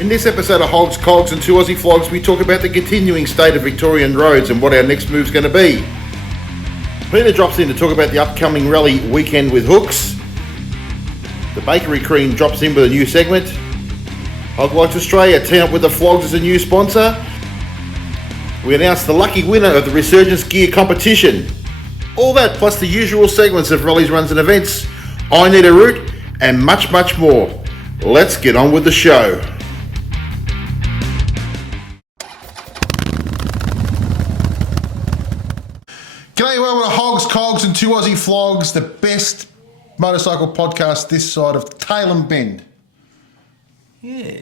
In this episode of Hogs, Cogs and 2 Aussie Flogs, we talk about the continuing state of Victorian roads and what our next move's going to be. Peter drops in to talk about the upcoming rally weekend with hooks. The Bakery Cream drops in with a new segment. Hog Lights Australia team up with the Flogs as a new sponsor. We announced the lucky winner of the Resurgence gear competition. All that plus the usual segments of rallies, runs and events. I Need a Route and much, much more. Let's get on with the show. G'day, welcome to Hogs, Cogs and 2 Aussie Flogs, the best motorcycle podcast this side of Tailem Bend. Yeah.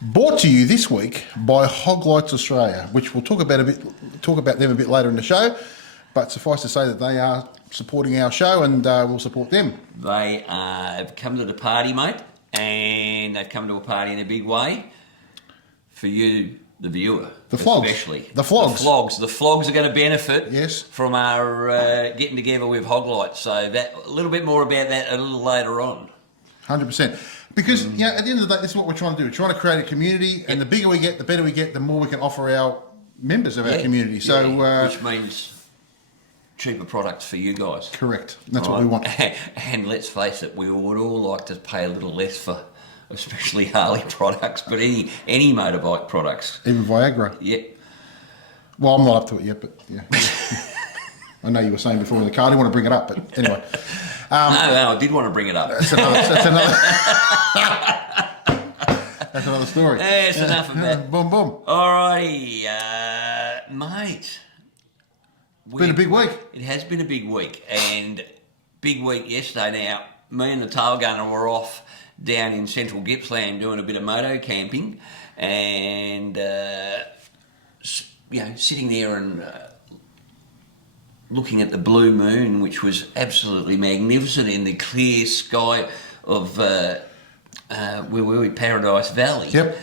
Brought to you this week by Hog Lights Australia, which we'll talk about them a bit later in the show. But suffice to say that they are supporting our show, and we'll support them. They have come to the party, mate, and they've come to a party in a big way for you, the viewer. The Flogs. Especially. The Flogs. The Flogs. The Flogs are going to benefit Yes. from our getting together with Hog Lights. So that a little bit more about that a little later on. 100%. Because, at the end of the day, this is what we're trying to do. We're trying to create a community, and the bigger we get, the better we get, the more we can offer our members of our community. So, which means cheaper products for you guys. Correct. That's what we want. And let's face it, we would all like to pay a little less for, especially Harley products, but any motorbike products. Even Viagra. Yeah. Well, I'm not up to it yet, but yeah. I know you were saying before in the car. I didn't want to bring it up, but anyway. No, I did want to bring it up. That's another story. That's enough of that. Boom, boom. Alrighty, mate. It's been a big week. It has been a big week, and big week yesterday. Now, me and the tail gunner were off down in central Gippsland doing a bit of moto camping, and sitting there and looking at the blue moon, which was absolutely magnificent in the clear sky of where were we? Paradise Valley. Yep.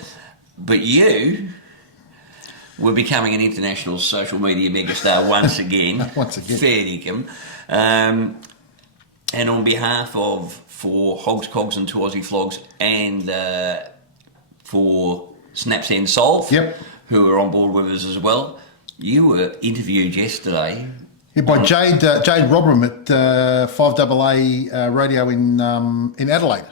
But you were becoming an international social media megastar once again. Once again. Fair dinkum. And on behalf for Hogs, Cogs and 2 Aussie Flogs and for Snaps and Solve, yep, who are on board with us as well, you were interviewed yesterday. Yeah, by Jade Robram at 5AA Radio in Adelaide.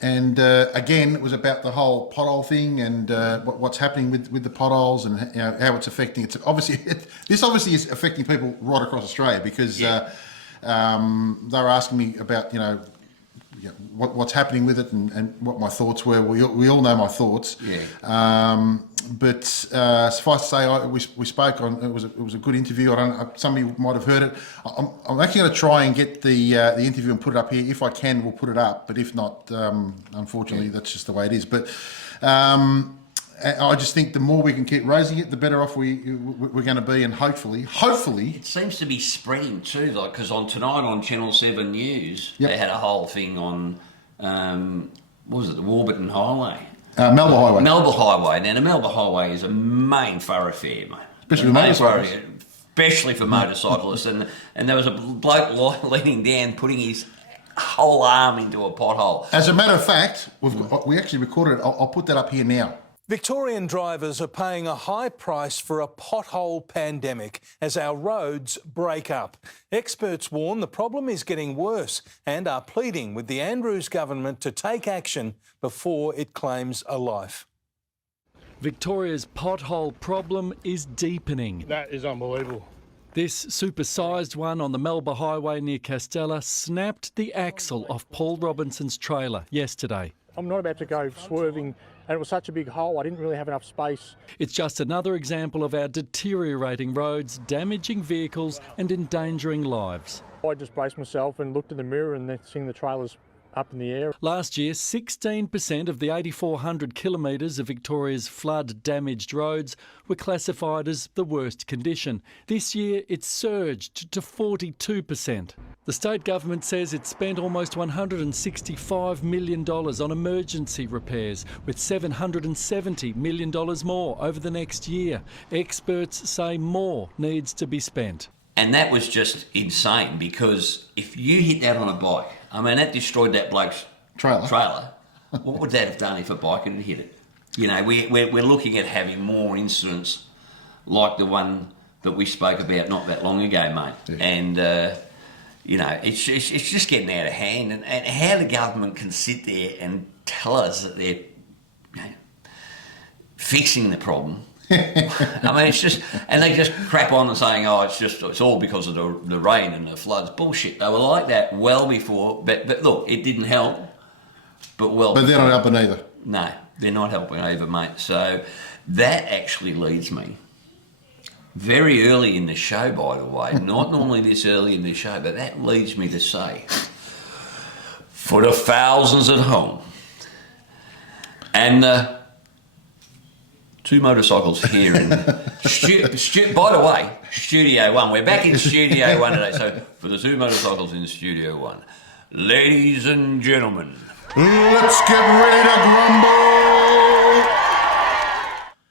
And again, it was about the whole pothole thing and what's happening with the potholes and how it's affecting. This obviously is affecting people right across Australia because they were asking me about what's happening with it and what my thoughts were. We all know my thoughts. Yeah. But suffice to say, we spoke on. It was a good interview. Some of you might have heard it. I'm actually going to try and get the interview and put it up here. If I can, we'll put it up. But if not, unfortunately, that's just the way it is. But I just think the more we can keep raising it, the better off we're going to be, and hopefully, it seems to be spreading too. Like because on tonight on Channel 7 News, yep, they had a whole thing on what was it, the Warburton Highway. Melbourne Highway. Melbourne Highway. Now, the Melbourne Highway is a main thoroughfare, mate. Especially for motorcyclists. Especially for motorcyclists. And there was a bloke leaning down, putting his whole arm into a pothole. As a matter of fact, we actually recorded it. I'll put that up here now. Victorian drivers are paying a high price for a pothole pandemic as our roads break up. Experts warn the problem is getting worse and are pleading with the Andrews government to take action before it claims a life. Victoria's pothole problem is deepening. That is unbelievable. This supersized one on the Melbourne Highway near Castella snapped the axle off Paul Robinson's trailer yesterday. I'm not about to go swerving, and it was such a big hole, I didn't really have enough space. It's just another example of our deteriorating roads, damaging vehicles and endangering lives. I just braced myself and looked in the mirror and then seeing the trailers up in the air. Last year, 16% of the 8,400 kilometres of Victoria's flood-damaged roads were classified as the worst condition. This year, it surged to 42%. The state government says it spent almost $165 million on emergency repairs, with $770 million more over the next year. Experts say more needs to be spent. And that was just insane, because if you hit that on a bike, I mean, that destroyed that bloke's trailer. What would that have done if a bike had hit it? You know, we're looking at having more incidents like the one that we spoke about not that long ago, mate. Yeah. And, you know, it's just getting out of hand. And how the government can sit there and tell us that they're fixing the problem. I mean, it's just, and they just crap on and saying, oh, it's all because of the rain and the floods. Bullshit. They were like that well before, but look, it didn't help. But they're not helping either. No, they're not helping either, mate. So that actually leads me very early in the show, by the way, not normally this early in the show, but that leads me to say, for the thousands at home and the 2 motorcycles here in by the way, Studio 1. We're back in Studio 1 today. So for the 2 motorcycles in Studio 1, ladies and gentlemen, let's get ready to grumble.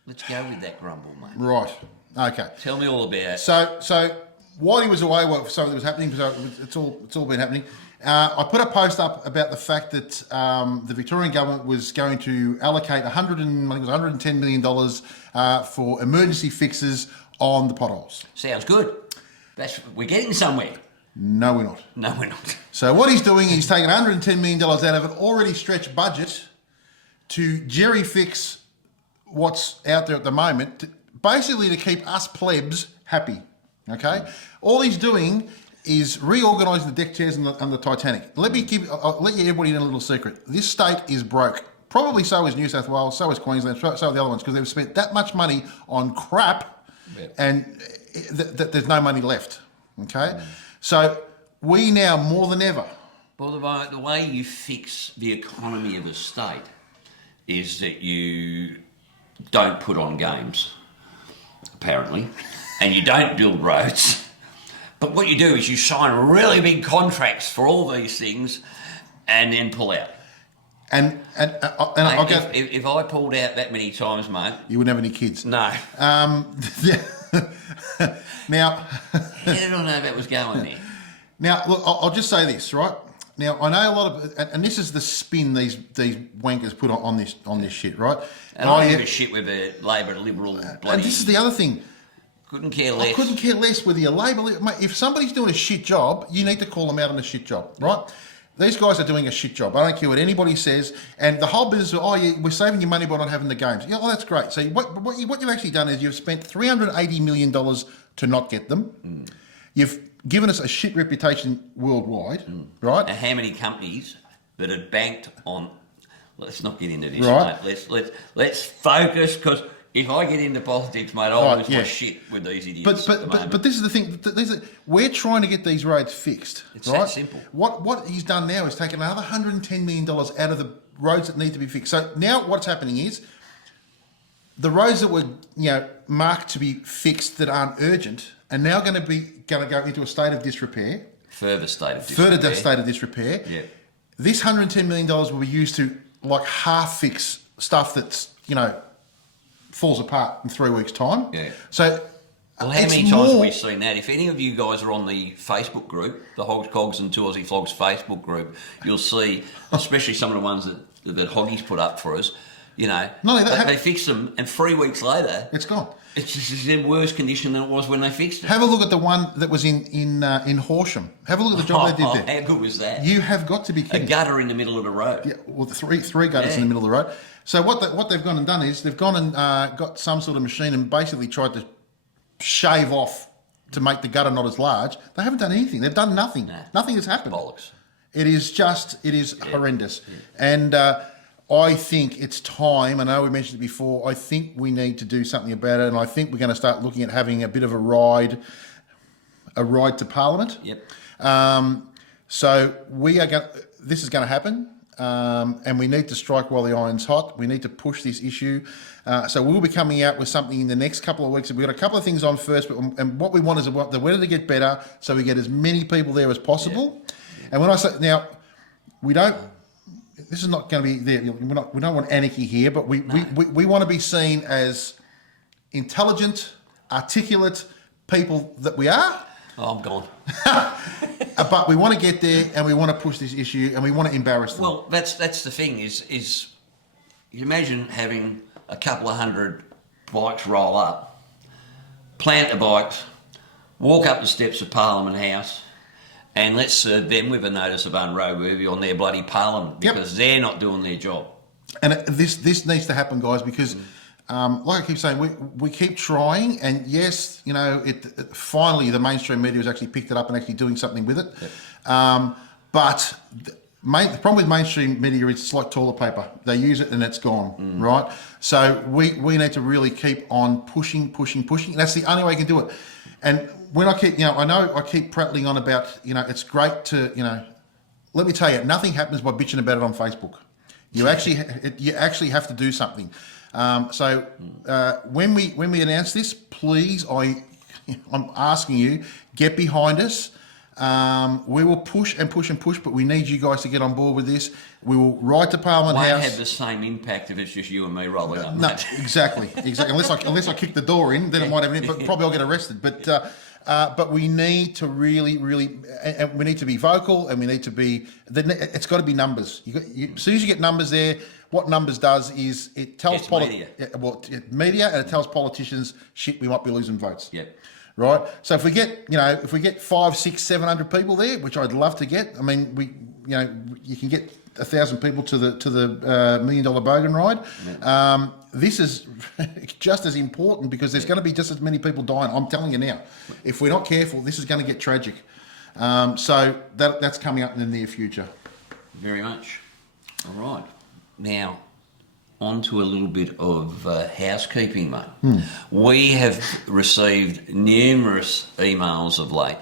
Let's go with that grumble, mate. Right. Okay. Tell me all about it. So while he was away, something was happening. So it's all been happening. I put a post up about the fact that the Victorian government was going to allocate $110 million for emergency fixes on the potholes. Sounds good. We're getting somewhere. No, we're not. No, we're not. So what he's doing, he's taking $110 million out of an already stretched budget to jerry fix what's out there at the moment, basically to keep us plebs happy. Okay? All he's doing is reorganising the deck chairs on the Titanic. I'll let you everybody in a little secret. This state is broke. Probably so is New South Wales, so is Queensland, so are the other ones, because they've spent that much money on crap, and there's no money left. Okay? So we now, more than ever... Well, the way you fix the economy of a state is that you don't put on games, apparently, and you don't build roads. But what you do is you sign really big contracts for all these things and then pull out. And I'll go... If I pulled out that many times, mate... You wouldn't have any kids. No. Now... How did I know that was going there? Now, look, I'll just say this, right? Now, I know a lot of... And this is the spin these wankers put on this shit, right? And I give a shit with a Labor, Liberal, bloody... And this is the other thing. Couldn't care less. I couldn't care less whether you're Labor... Mate, if somebody's doing a shit job, you need to call them out on a shit job, right? These guys are doing a shit job. I don't care what anybody says. And the whole business of, we're saving your money by not having the games. Yeah, that's great. So what you've actually done is you've spent $380 million to not get them. Mm. You've given us a shit reputation worldwide, right? And how many companies that had banked on... Let's not get into this, right. Mate. Let's focus, because... If I get into politics, mate, I'll lose my shit with these idiots. But this is the thing. We're trying to get these roads fixed. It's right? that simple. What he's done now is taken another $110 million out of the roads that need to be fixed. So now what's happening is the roads that were marked to be fixed that aren't urgent are now going to go into a state of disrepair. Further state of disrepair. Yeah. This $110 million will be used to half fix stuff that's falls apart in 3 weeks' time. Yeah. So, how many times have we seen that? If any of you guys are on the Facebook group, the Hogs, Cogs and 2 Aussie Flogs Facebook group, you'll see, especially some of the ones that Hoggies put up for us, they fix them, and 3 weeks later... It's gone. It's just in worse condition than it was when they fixed it. Have a look at the one that was in Horsham. Have a look at the job they did there. How good was that? You have got to be kidding. A gutter in the middle of the road. Yeah, well, the three gutters in the middle of the road. So what they've gone and done is they've gone and got some sort of machine and basically tried to shave off to make the gutter not as large. They haven't done anything. They've done nothing. Nah. Nothing has happened. Bollocks. It is horrendous. Yeah. And I think it's time, I know we mentioned it before, I think we need to do something about it, and I think we're going to start looking at having a bit of a ride to Parliament. Yep. So this is going to happen. And we need to strike while the iron's hot. We need to push this issue. So we'll be coming out with something in the next couple of weeks. We've got a couple of things on first, and what we want is the weather to get better so we get as many people there as possible. Yeah. And when I say, now, this is not going to be there. We don't want anarchy here, but we want to be seen as intelligent, articulate people that we are. Oh, I'm gone. But we want to get there, and we want to push this issue, and we want to embarrass them. Well, that's the thing. Is you imagine having a couple of hundred bikes roll up, plant the bikes, walk up the steps of Parliament House, and let's serve them with a notice of unroadworthy on their bloody Parliament, because they're not doing their job. And this needs to happen, guys, because like I keep saying, we keep trying, and yes, you know, finally the mainstream media has actually picked it up and actually doing something with it. Yep. But the problem with mainstream media is it's like toilet paper. They use it and it's gone, right? So we need to really keep on pushing. That's the only way we can do it. And when I keep, I know I keep prattling on about, it's great to, let me tell you, nothing happens by bitching about it on Facebook. You actually have to do something. So when we announce this, please, I'm asking you, get behind us. We will push, but we need you guys to get on board with this. We will write to Parliament House. Won't have the same impact if it's just you and me rolling up. No, exactly. Unless I kick the door in, then it might have an impact. Probably I'll get arrested. But we need to really, and we need to be vocal, and we need to be. It's got to be numbers. As soon as you get numbers there, what numbers does is it tells media, and it tells politicians, shit, we might be losing votes. Yep. Right. So if we get 500, 600, 700 people there, which I'd love to get. I mean, you can get 1,000 people to the $1 million bogan ride. Yeah. This is just as important, because there's going to be just as many people dying. I'm telling you now, if we're not careful, this is going to get tragic. So that's coming up in the near future. Very much. All right. Now, on to a little bit of housekeeping, mate. We have received numerous emails of late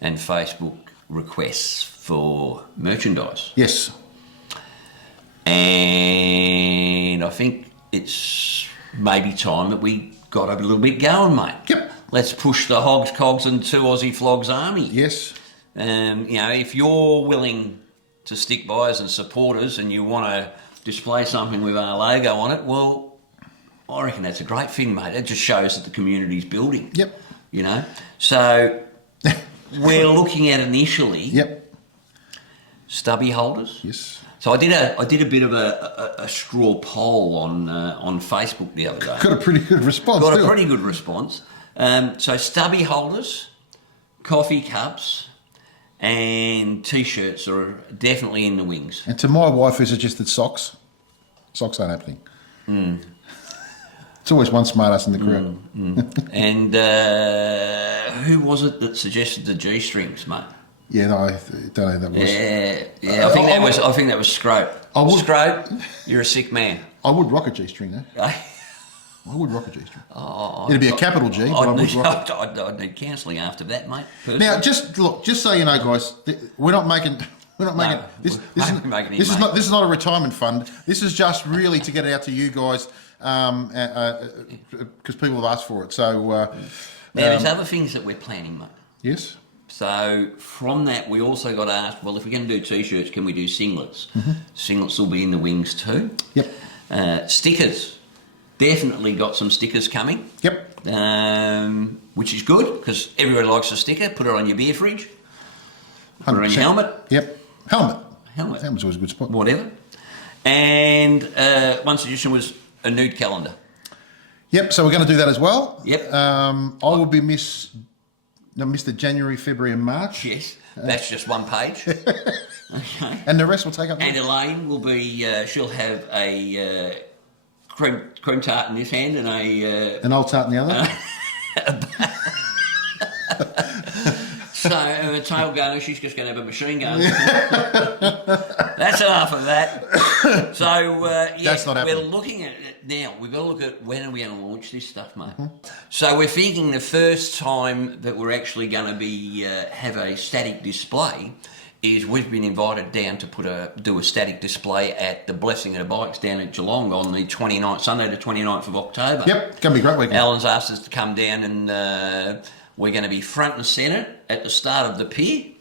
and Facebook requests for merchandise. Yes. And I think it's maybe time that we got a little bit going, mate. Yep. Let's push the Hogs, Cogs and 2 Aussie Flogs army. Yes. If you're willing to stick by us and support us, and you want to display something with our logo on it, well, I reckon that's a great thing, mate. It just shows that the community's building. Yep. So we're looking at initially. Yep. Stubby holders. Yes. So I did a bit of a straw poll on Facebook the other day. Got a pretty good response. Got a pretty good response. So stubby holders, coffee cups, and T-shirts are definitely in the wings. And to my wife, who suggested socks. Socks aren't happening. It's always one smartass in the crowd. And who was it that suggested the G-strings, mate? Yeah, no, I don't know who that was. Yeah. I think that was Scrope. Scrope, you're a sick man. I would rock a G-string, though. I would rock a G-string. It'd be a capital G, but I would rock it. I'd need counselling after that, mate. Personally. Now, just so you know, guys, we're not making this is not a retirement fund. This is just really to get it out to you guys, because people have asked for it. So now there's other things that we're planning, mate. Yes. So from that, we also got asked, well, if we're going to do T-shirts, can we do singlets? Singlets will be in the wings too. Yep. Stickers. Definitely got some stickers coming. Yep. Which is good, because everybody likes a sticker. Put it on your beer fridge. Put it on your helmet. Yep. Helmet. Helmet's always a good spot. Whatever. And one suggestion was a nude calendar. Yep. So we're going to do that as well. Yep. I will be Mr. January, February, and March. Yes. That's just one page. Okay. And the rest will take up. And Elaine will be. She'll have a. Cream tart in this hand and an old tart in the other. So her tail gunner, she's just going to have a machine gun. That's enough of that. So that's not happening. We're looking at it now. We've got to look at when are we going to launch this stuff, mate. So we're thinking the first time that we're actually going to be have a static display is we've been invited down to do a static display at the Blessing of the Bikes down at Geelong on the 29th, Sunday the 29th of October. Yep, it's going to be a great weekend. Alan's asked us to come down and we're going to be front and centre at the start of the pier.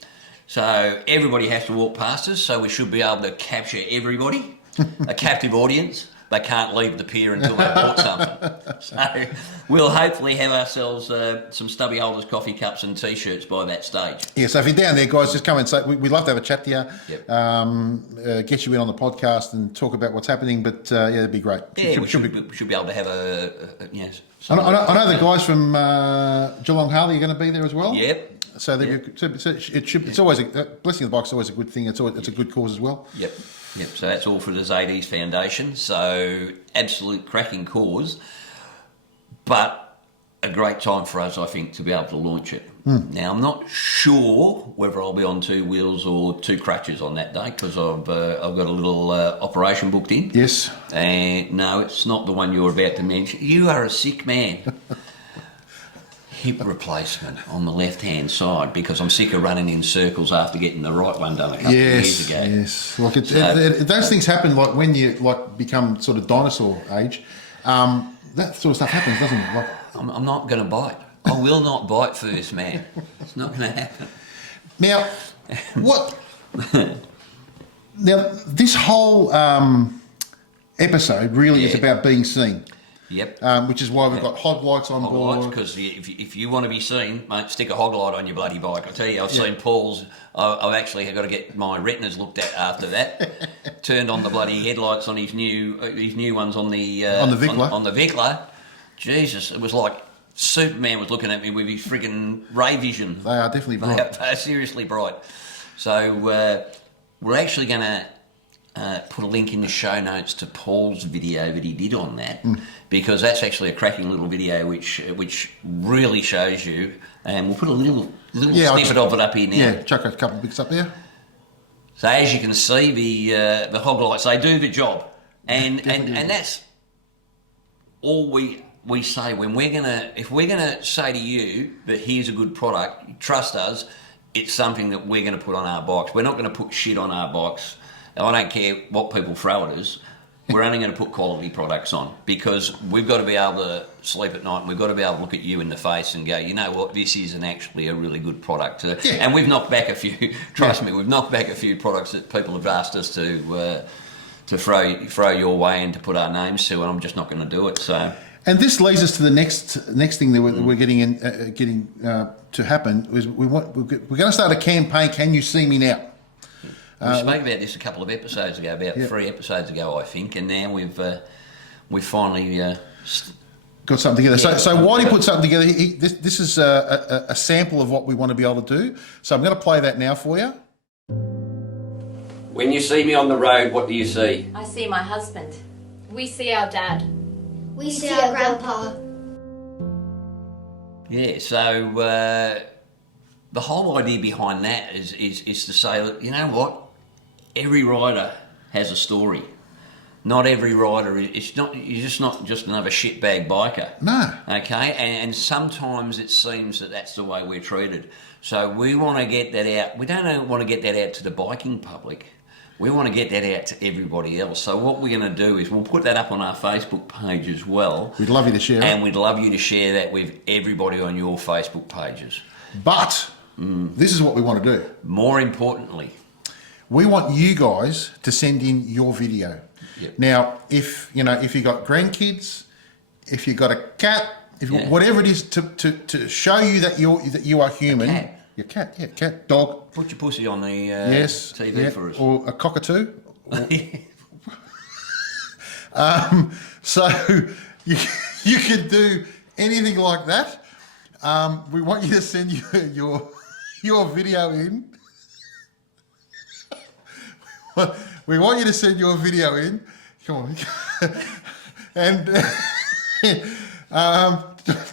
So everybody has to walk past us, so we should be able to capture everybody, a captive audience. they can't leave the pier until they've bought something. So we'll hopefully have ourselves some stubby holders, coffee cups and T-shirts by that stage. Yeah, so if you're down there, guys, just come and say, we'd love to have a chat to you, get you in on the podcast and talk about what's happening, but yeah, that'd be great. Yeah, we should be able to have a yes. I know the guys from Geelong Harley are going to be there as well. Yep. So it's always blessing of the bike's always a good thing. It's a good cause as well. Yep. So that's all for the ZD's Foundation. So absolute cracking cause, but a great time for us, I think, to be able to launch it. Now I'm not sure whether I'll be on two wheels or two crutches on that day because I've got a little operation booked in. Yes. And no, it's not the one you're about to mention. You are a sick man. Hip replacement on the left-hand side because I'm sick of running in circles after getting the right one done a couple of years ago. Yes, like those things happen like when you become sort of dinosaur age. That sort of stuff happens, doesn't it? Like, I'm not going to bite. I will not bite first, man. It's not going to happen. Now, what? Now, this whole episode really is about being seen. Yep. Which is why we've got Hog Lights on board. Because if you want to be seen, mate, stick a hog light on your bloody bike. I tell you, I've seen Paul's. I've actually got to get my retinas looked at after that. Turned on the bloody headlights on his new ones on the Vicla. On the Vicla. Jesus, it was like Superman was looking at me with his friggin' ray vision. They are definitely bright. They are seriously bright. So we're actually going to put a link in the show notes to Paul's video that he did on that, because that's actually a cracking little video which really shows you, and we'll put a little snippet of it up here now. Yeah, chuck a couple of bits up there. So as you can see, the Hog Lights, they do the job, and that's all we say when if we're gonna say to you that here's a good product, trust us, it's something that we're going to put on our bikes. We're not going to put shit on our bikes. I don't care what people throw at us. We're only going to put quality products on because we've got to be able to sleep at night and we've got to be able to look at you in the face and go, you know what, this isn't actually a really good product. And we've knocked back a few, trust me, we've knocked back a few products that people have asked us to throw your way and to put our names to, and I'm just not going to do it. So. And this leads us to the next thing that we're getting to happen is we're going to start a campaign. Can you see me now? We spoke about this a couple of episodes ago, about 3 episodes ago, I think, and now we've finally got something together. So Whitey put something together. This is a sample of what we want to be able to do. So I'm going to play that now for you. When you see me on the road, what do you see? I see my husband. We see our dad. We see our grandpa. Yeah, so the whole idea behind that is to say that, you know what, every rider has a story. Not every rider you're just not just another shitbag biker. No. Okay, and sometimes it seems that that's the way we're treated. So we want to get that out. We don't want to get that out to the biking public. We want to get that out to everybody else. So what we're going to do is we'll put that up on our Facebook page as well. We'd love you to share it. And we'd love you to share that with everybody on your Facebook pages. But this is what we want to do. More importantly, we want you guys to send in your video. Yep. Now, if you got grandkids, if you got a cat, whatever it is to show you that you are human. A cat. Your cat, dog. Put your pussy on the TV for us. Or a cockatoo. So you could do anything like that. We want you to send your video in. We want you to send your video in. Come on. And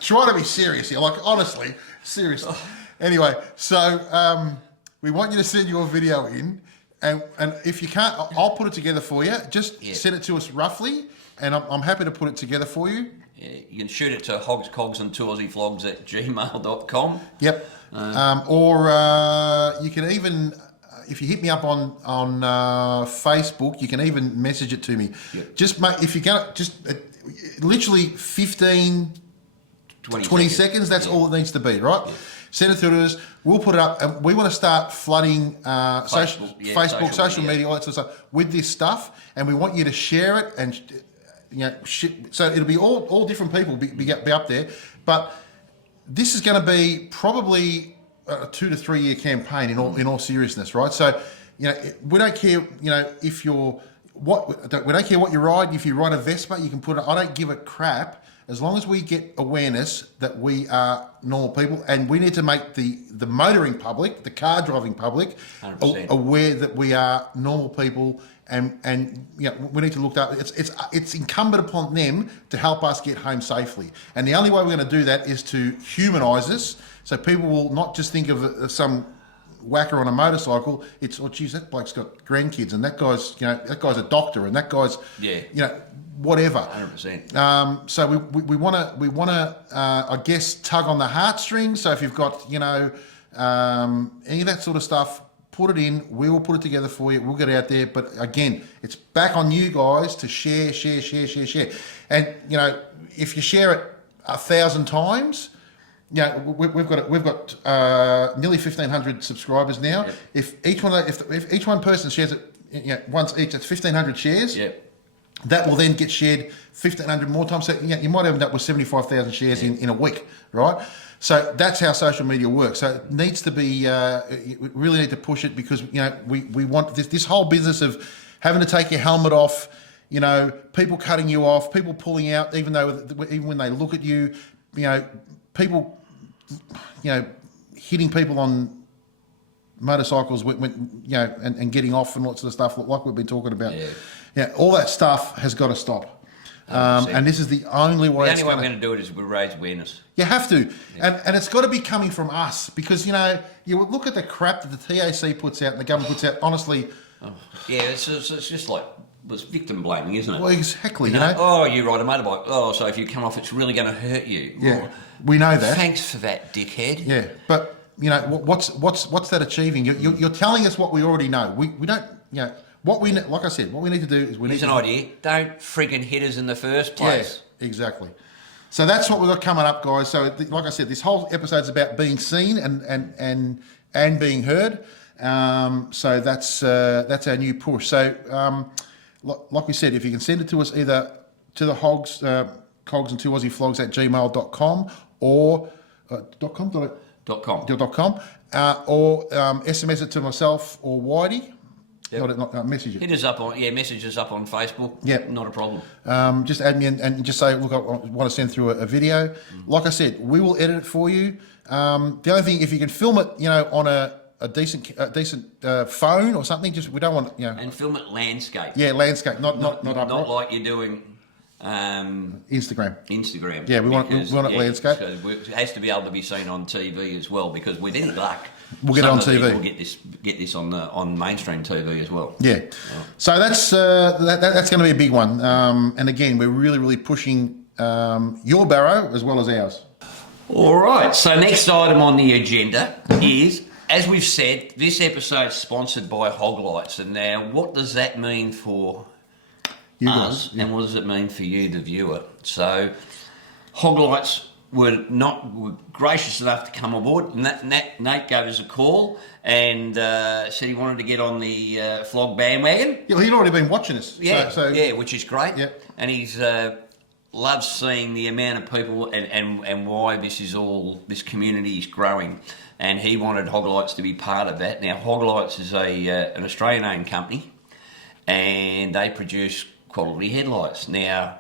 try to be serious here. Like, honestly, seriously. Anyway, so we want you to send your video in. And if you can't, I'll put it together for you. Just send it to us roughly. And I'm happy to put it together for you. Yeah, you can shoot it to Hogs, Cogs and 2 Aussie Flogs at gmail.com. Yep. Or you can even, if you hit me up on Facebook, you can even message it to me. Yep. If you can, literally 15, 20 seconds. That's all it needs to be, right? Yep. Send it through to us. We'll put it up, and we want to start flooding Facebook, social media, all that sort of stuff with this stuff. And we want you to share it So it'll be all different people be up there, but this is going to be probably a 2 to 3 year campaign in all seriousness, right? So we don't care if you're we don't care what you ride. If you ride a Vespa, you can put it. I don't give a crap as long as we get awareness that we are normal people, and we need to make the motoring public, the car driving public, 100%. aware that we are normal people, and we need to look up. It's incumbent upon them to help us get home safely, and the only way we're going to do that is to humanise us, so people will not just think of some whacker on a motorcycle. It's geez, that bloke's got grandkids, and that guy's a doctor, and that guy's whatever. 100%. So we want to I guess tug on the heartstrings. So if you've got any of that sort of stuff, put it in. We will put it together for you. We'll get it out there. But again, it's back on you guys to share. And if you share it 1,000 times. We've got nearly 1,500 subscribers now. Yep. If each one person shares it once each, that's 1,500 shares. Yep. That will then get shared 1,500 more times. So you might end up with 75,000 shares in a week, right? So that's how social media works. So it needs to be. We really need to push it because we want this whole business of having to take your helmet off. People cutting you off, people pulling out, even when they look at you. People, hitting people on motorcycles, and getting off and lots of stuff like we've been talking about. Yeah, all that stuff has got to stop. And this is the only way. The only way we're going to do it is we raise awareness. You have to, and it's got to be coming from us because you look at the crap that the TAC puts out and the government puts out. Honestly, it's just like. Was victim blaming, isn't it? Well, exactly. Oh, you ride a motorbike. Oh, so if you come off, it's really going to hurt you. Yeah, oh, we know that. Thanks for that, dickhead. Yeah, but what's that achieving? You're telling us what we already know. We don't. Like I said, what we need to do is Here's an idea. Don't frigging hit us in the first place. Yeah, exactly. So that's what we've got coming up, guys. So like I said, this whole episode's about being seen and being heard. So that's our new push. So. Like we said, if you can send it to us either to the Hogs, Cogs and 2 Aussie Flogs at gmail.com or .com or SMS it to myself or Whitey. Yep. Message it. Hit us up message us up on Facebook. Yeah, not a problem. Just add me in and just say, look, I want to send through a video. Like I said, we will edit it for you. The only thing, if you can film it, on a decent phone or something. Just we don't want and film it landscape. Yeah, landscape, not like you're doing Instagram. Yeah, we want it landscape. It has to be able to be seen on TV as well because with any luck, we'll get it on TV. We'll get this on mainstream TV as well. Yeah, so that's going to be a big one. And again, we're really pushing your barrow as well as ours. All right. So next item on the agenda is. As we've said, this episode's sponsored by Hog Lights, and now what does that mean for us, and what does it mean for you, the viewer? So, Hog Lights were gracious enough to come aboard. Nate gave us a call and said he wanted to get on the flog bandwagon. Yeah, he'd already been watching us. Yeah, which is great. Yep. And he's loves seeing the amount of people and why this community is growing. And he wanted Hog Lights to be part of that. Now, Hog Lights is an Australian-owned company, and they produce quality headlights. Now,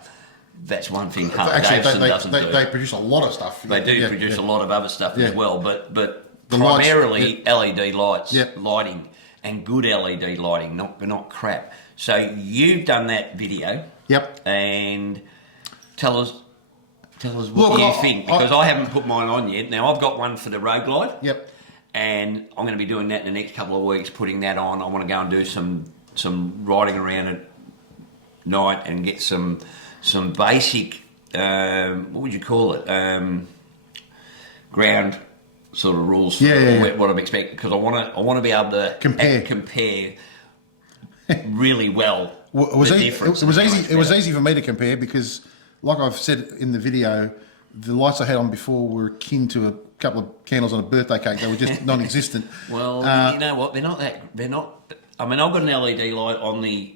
that's one thing Harley Davidson doesn't do. They produce a lot of stuff. They do produce a lot of other stuff as well, but the primarily lights, LED lights, lighting, and good LED lighting, not crap. So you've done that video. Yep. And tell us what you think, because I haven't put mine on yet. Now, I've got one for the Road Glide. Yep. And I'm going to be doing that in the next couple of weeks, putting that on. I want to go and do some riding around at night and get some basic, what would you call it, ground sort of rules for what I'm expecting, because I want to be able to compare really well. It was easy for me to compare because, like I've said in the video, the lights I had on before were akin to a couple of candles on a birthday cake. They were just non-existent. Well, you know what? They're not. I mean, I've got an LED light on the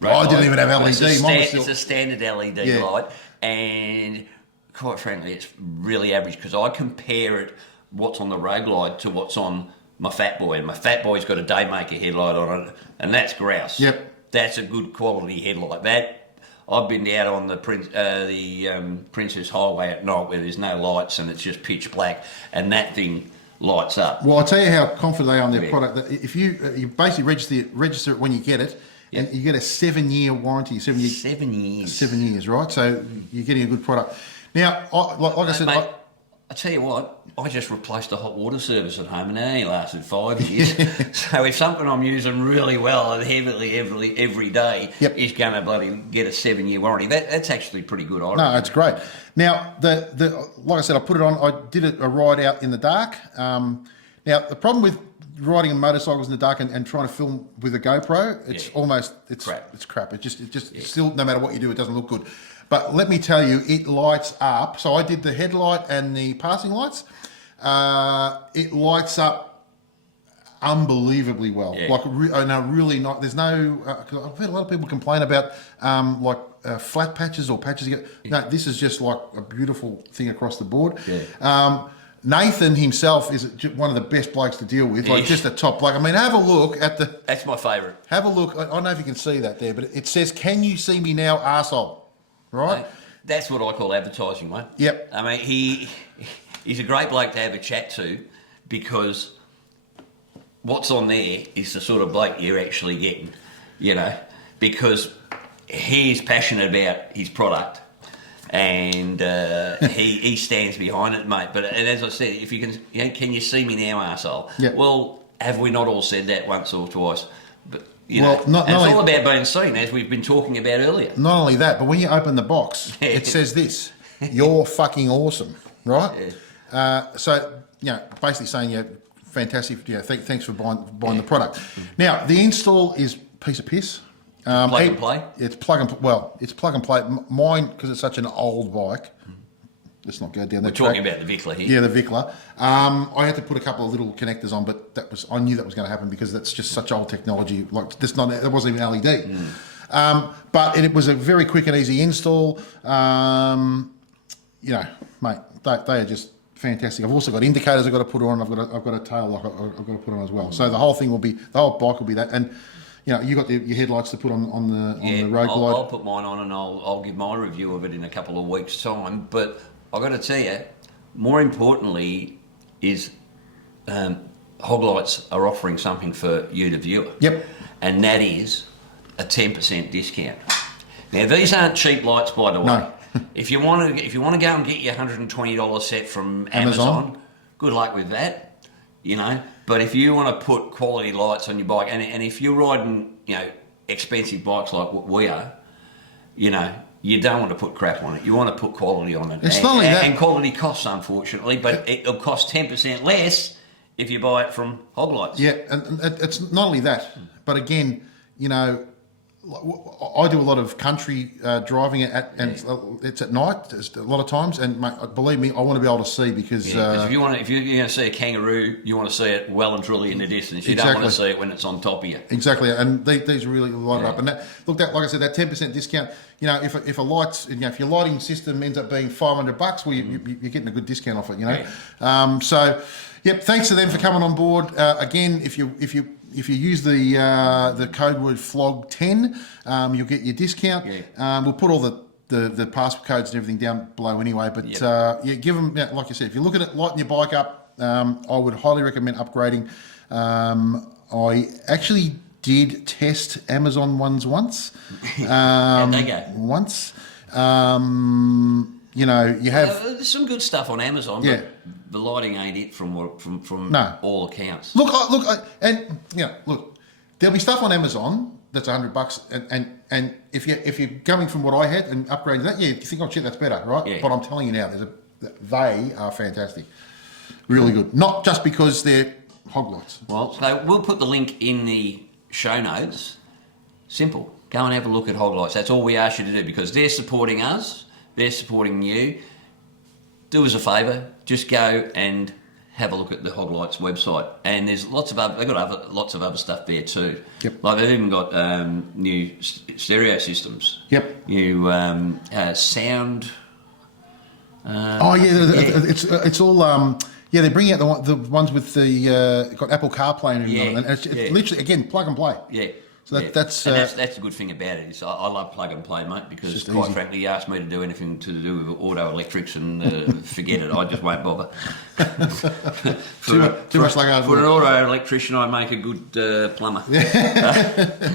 road I didn't light. even have LED. It's Mine a standard LED Yeah. light, and quite frankly, it's really average because I compare it what's on the road light to what's on my Fat Boy, and my Fat Boy's got a Daymaker headlight on it, and that's grouse. Yep. That's a good quality headlight. That I've been out on the Princess Highway at night where there's no lights and it's just pitch black, and that thing lights up. Well, I'll tell you how confident they are on their Yeah. product. That if you basically register it when you get it, Yep. and you get a 7-year warranty. 7 years. 7 years. 7 years, right? So you're getting a good product. Now, like I said, Mate, I tell you what, I just replaced the hot water service at home and it only lasted 5 years. So if something I'm using really well and heavily every day Yep. is going to bloody get a 7-year warranty, that's actually pretty good. I no, reckon. it's great. Now, the like I said, I put it on. I did a ride out in the dark. Now, the problem with riding motorcycles in the dark and trying to film with a GoPro, it's almost crap. It's crap. It just still, no matter what you do, it doesn't look good. But let me tell you, it lights up. So I did the headlight and the passing lights. It lights up unbelievably well. Yeah. Like, no, really not. There's no. 'Cause I've heard a lot of people complain about flat patches or patches. No, this is just like a beautiful thing across the board. Yeah. Nathan himself is one of the best blokes to deal with. Like, just a top bloke. I mean, have a look at the. That's my favourite. Have a look. I don't know if you can see that there, but it says, "Can you see me now, arsehole?" Right? Mate, that's what I call advertising, mate. Yep. I mean, he's a great bloke to have a chat to because what's on there is the sort of bloke you're actually getting, you know, because he's passionate about his product and he stands behind it, mate. But and as I said, if you can you see me now, arsehole? Yep. Well, have we not all said that once or twice? But you Well, know, not and it's only- all about being seen, as we've been talking about earlier. Not only that, but when you open the box, it says this: "You're fucking awesome," right? So, basically saying, fantastic. Thanks for buying the product. Now, the install is a piece of piss. Plug and play? It's plug and it's plug and play. Mine, because it's such an old bike. Let's not go down that We're talking track. about the Vickler here. Yeah, the Vickler. I had to put a couple of little connectors on, but I knew that was going to happen because that's just such old technology. Like, it wasn't even LED. But it was a very quick and easy install. Mate, they are just fantastic. I've also got indicators I've got to put on. I've got a tail lock I've got to put on as well. So the whole bike will be that. And you got your headlights to put on the road light. I'll put mine on and I'll give my review of it in a couple of weeks' time. But I've got to tell you, more importantly, is Hoglights are offering something for you, the viewer. Yep. And that is a 10% discount. Now, these aren't cheap lights, by the way. No. If you want to go and get your $120 set from Amazon, good luck with that. But if you want to put quality lights on your bike, and if you're riding, expensive bikes like what we are, you don't want to put crap on it. You want to put quality on it. It's not only that. And quality costs, unfortunately, but it'll cost 10% less if you buy it from Hog Lights. Yeah, and it's not only that, but again, I do a lot of country driving and it's at night a lot of times, and mate, believe me, I want to be able to see because if you're going to see a kangaroo, you want to see it well and truly in the distance. You Exactly. don't want to see it when it's on top of you. Exactly, and these really light it up. And like I said, that 10% discount. If a lights, if your lighting system ends up being $500, well, you're getting a good discount off it. So, yep. Thanks to them for coming on board. Again, if you use the code word FLOG10, you'll get your discount. Yeah. We'll put all the passcodes and everything down below anyway. But give them, like I said, if you're looking at lighting your bike up, I would highly recommend upgrading. I actually did test Amazon ones once. How'd they go? Once. You have... There's some good stuff on Amazon, Yeah. but the lighting ain't it from No. all accounts. Look, there'll be stuff on Amazon that's $100, and if you're going from what I had and upgrading that, you think, oh shit, that's better, right? Yeah. But I'm telling you now, they are fantastic, really good. Not just because they're Hog Lights. Well, so we'll put the link in the show notes. Simple. Go and have a look at Hog Lights. That's all we ask you to do because they're supporting us. They're supporting you. Do us a favour. Just go and have a look at the Hog Lights website, and there's lots of other stuff there too. Yep. Like they've even got new stereo systems. Yep. New sound. It's all. They're bringing out the ones with the got Apple CarPlay and everything, and it's literally again plug and play. Yeah. So that's the good thing about it is I love plug and play, mate, because quite frankly, you ask me to do anything to do with auto electrics and forget it. I just won't bother. too much like hard for an auto electrician, I make a good plumber.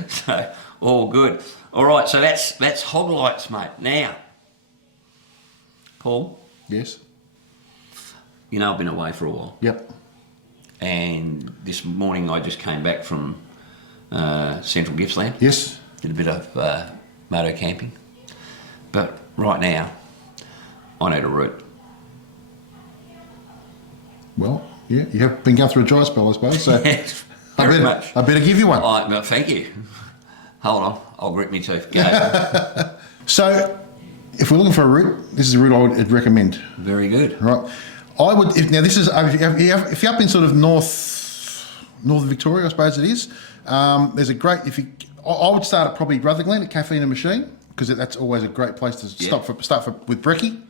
So all good. All right, so that's Hog Lights, mate. Now, Paul. Yes. You know I've been away for a while. Yep. And this morning I just came back from Central Gippsland. Yes. Did a bit of moto camping. But right now, I need a route. Well, yeah, you have been going through a dry spell, I suppose. So I better give you one. Well, thank you. Hold on, I'll grip me teeth. Go. So, if we're looking for a route, this is a route I would recommend. Very good. Right. I would. If you're up in sort of northern Victoria, I suppose it is. There's a great. I would start at probably Rutherglen at Caffeine and Machine, because that's always a great place to start with brekkie.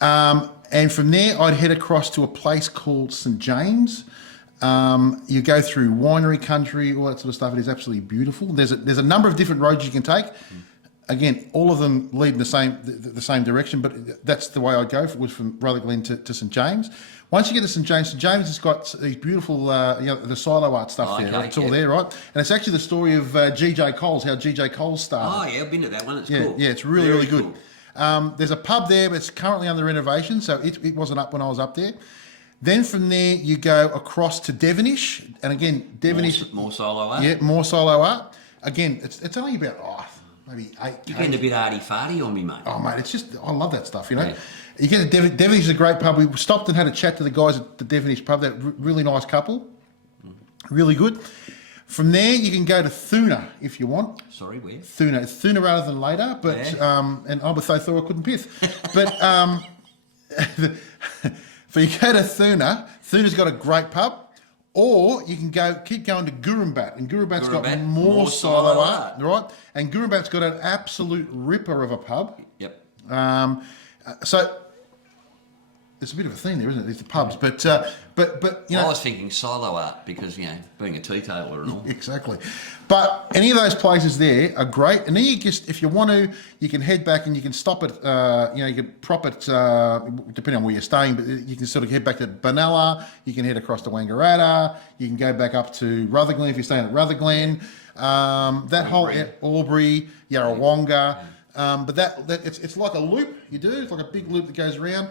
And from there, I'd head across to a place called St James. You go through winery country, all that sort of stuff. It is absolutely beautiful. There's a number of different roads you can take. Again, all of them lead in the same direction, but that's the way I'd go. Was from Rutherglen to St James. Once you get to St James has got these beautiful, the silo art stuff there. Right? It's all there, right? And it's actually the story of GJ Coles, how GJ Coles started. Oh yeah, I've been to that one. It's cool. Yeah, it's really good. Cool. There's a pub there, but it's currently under renovation, so it wasn't up when I was up there. Then from there you go across to Devonish, and again Devonish more silo art. Yeah, more silo art. Again, it's only about maybe 8. You're getting a bit arty-farty on me, mate. Oh, mate, it's just, I love that stuff, you know. Yeah. You get to Devonish is a great pub. We stopped and had a chat to the guys at the Devonish pub. They're really nice couple. Really good. From there, you can go to Thuna if you want. Sorry, where? Thuna. It's Thuna rather than later, but, and I was so thought I couldn't pith. But, so you go to Thuna. Thuna's got a great pub. Or you can keep going to Gurumbat, and Gurumbat's got more silo art, right? And Gurumbat's got an absolute ripper of a pub. Yep. So there's a bit of a theme there, isn't it? There's the pubs, but you know. I was thinking silo art because being a teetotaler and all. Exactly. But any of those places there are great, and then you just, if you want to, you can head back and you can stop it. You can prop it depending on where you're staying, but you can sort of head back to Benalla. You can head across to Wangaratta. You can go back up to Rutherglen if you're staying at Rutherglen. That whole Albury, Yarrawonga. But that it's like a loop you do. It's like a big loop that goes around.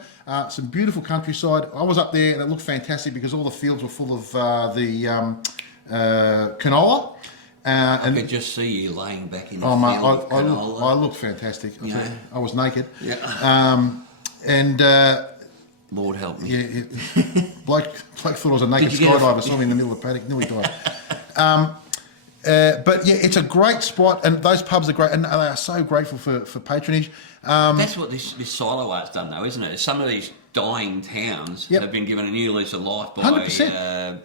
Some beautiful countryside. I was up there and it looked fantastic because all the fields were full of the canola. I could just see you laying back in the field of canola. I looked fantastic. I was naked. Yeah. And Lord help me. Yeah, Blake thought I was a naked skydiver. Saw me in the middle of the paddock, nearly died. But yeah, it's a great spot, and those pubs are great, and they are so grateful for patronage. That's what this silo art's done, though, isn't it? Some of these dying towns have been given a new lease of life by, 100%.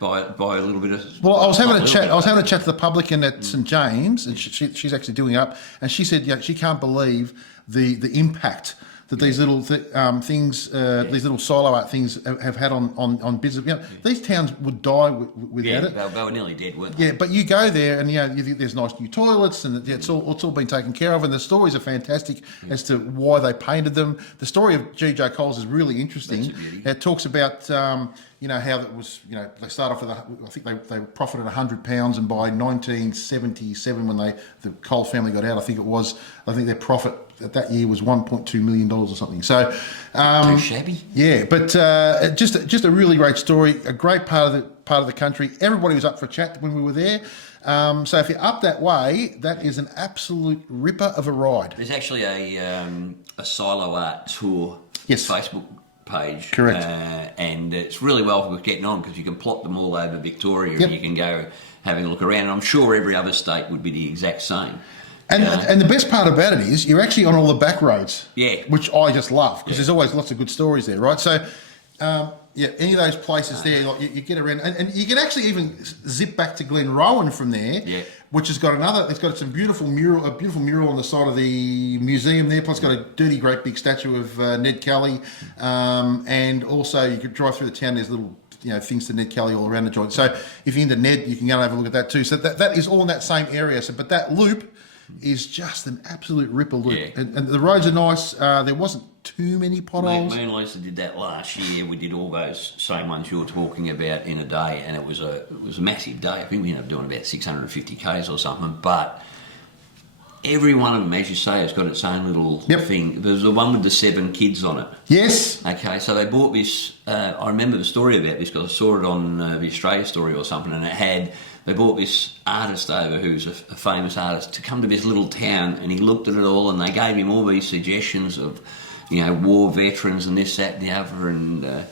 By a little bit of. Well, I was having a chat. I was having a chat to the publican at St James, and she's actually doing it up, and she said, she can't believe the impact that these little things, these little silo art things have had on business. These towns would die without it. They were nearly dead, weren't they? Yeah, but you go there and there's nice new toilets and it's all been taken care of, and the stories are fantastic as to why they painted them. The story of GJ Coles is really interesting. It talks about how it was. They start off with I think they profited £100, and by 1977 when the Cole family got out, I think their profit that year was $1.2 million or something. So too shabby. Yeah, but just a really great story. A great part of the country. Everybody was up for a chat when we were there. So if you're up that way, that is an absolute ripper of a ride. There's actually a silo art tour Facebook page. Correct. And it's really well worth getting on because you can plot them all over Victoria and you can go having a look around. And I'm sure every other state would be the exact same. And the best part about it is you're actually on all the back roads. Yeah. Which I just love because there's always lots of good stories there, right? So yeah, any of those places there, like you get around, and you can actually even zip back to Glenrowan from there, which has got it's got some beautiful mural, a beautiful mural on the side of the museum there. Plus, got a dirty, great big statue of Ned Kelly, and also you could drive through the town. There's little things to Ned Kelly all around the joint. So if you're into Ned, you can go and have a look at that too. So that is all in that same area. So, but that loop is just an absolute ripper loop, and the roads are nice. There wasn't too many potholes. Me and Lisa did that last year. We did all those same ones you were talking about in a day, and it was a massive day. I think we ended up doing about 650 k's or something. But every one of them, as you say, has got its own little thing. There's the one with the 7 kids on it. Yes. Okay, so they bought this. I remember the story about this because I saw it on the Australia Story or something, and they bought this artist over who's a famous artist to come to this little town, and he looked at it all, and they gave him all these suggestions of, war veterans and this, that, and the other, and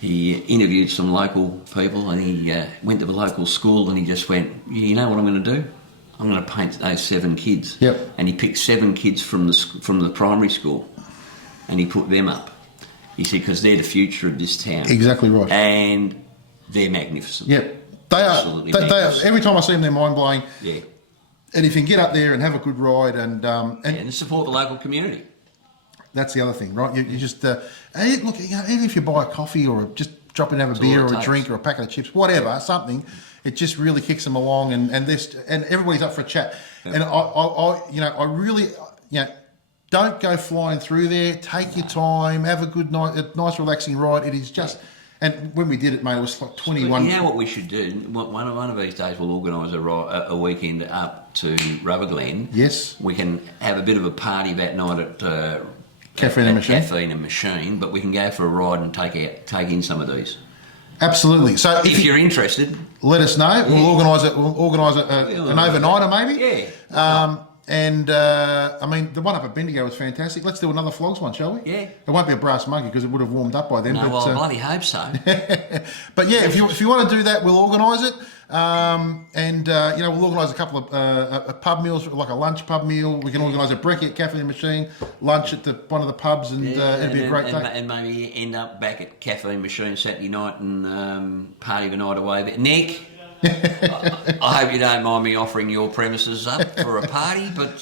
he interviewed some local people, and he went to the local school, and he just went, you know what I'm going to do? I'm going to paint those 7 kids. Yep. And he picked 7 kids from the primary school, and he put them up. He said, because they're the future of this town. Exactly right. And they're magnificent. Yep. They are. Absolutely They are. Every time I see them, they're mind blowing. Yeah. And if you can get up there and have a good ride and support the local community. That's the other thing, right? You just look. Even if you buy a coffee or just drop in and have a beer or a drink or a packet of chips, whatever, something, it just really kicks them along, and everybody's up for a chat. Yeah. And I really don't go flying through there. Take your time, have a good night, a nice relaxing ride. It is just. And when we did it, mate, it was like 21. You know what we should do? One of these days we'll organise a weekend up to Rubber Glen. Yes. We can have a bit of a party that night at Caffeine and Machine, but we can go for a ride and take in some of these. Absolutely. So if you're interested, let us know. Yeah. We'll organise it. We'll organise an overnighter maybe. Yeah. I mean, the one up at Bendigo was fantastic. Let's do another Flogs one, shall we? Yeah. It won't be a brass monkey because it would have warmed up by then. No, well, I bloody hope so. But yeah, if you want to do that, we'll organise it. We'll organise a couple of pub meals, like a lunch pub meal. We can organise a brekkie at Caffeine Machine, lunch at one of the pubs, and it'd be a great day. And maybe end up back at Caffeine Machine Saturday night and party the night away. But Nick, I hope you don't mind me offering your premises up for a party, but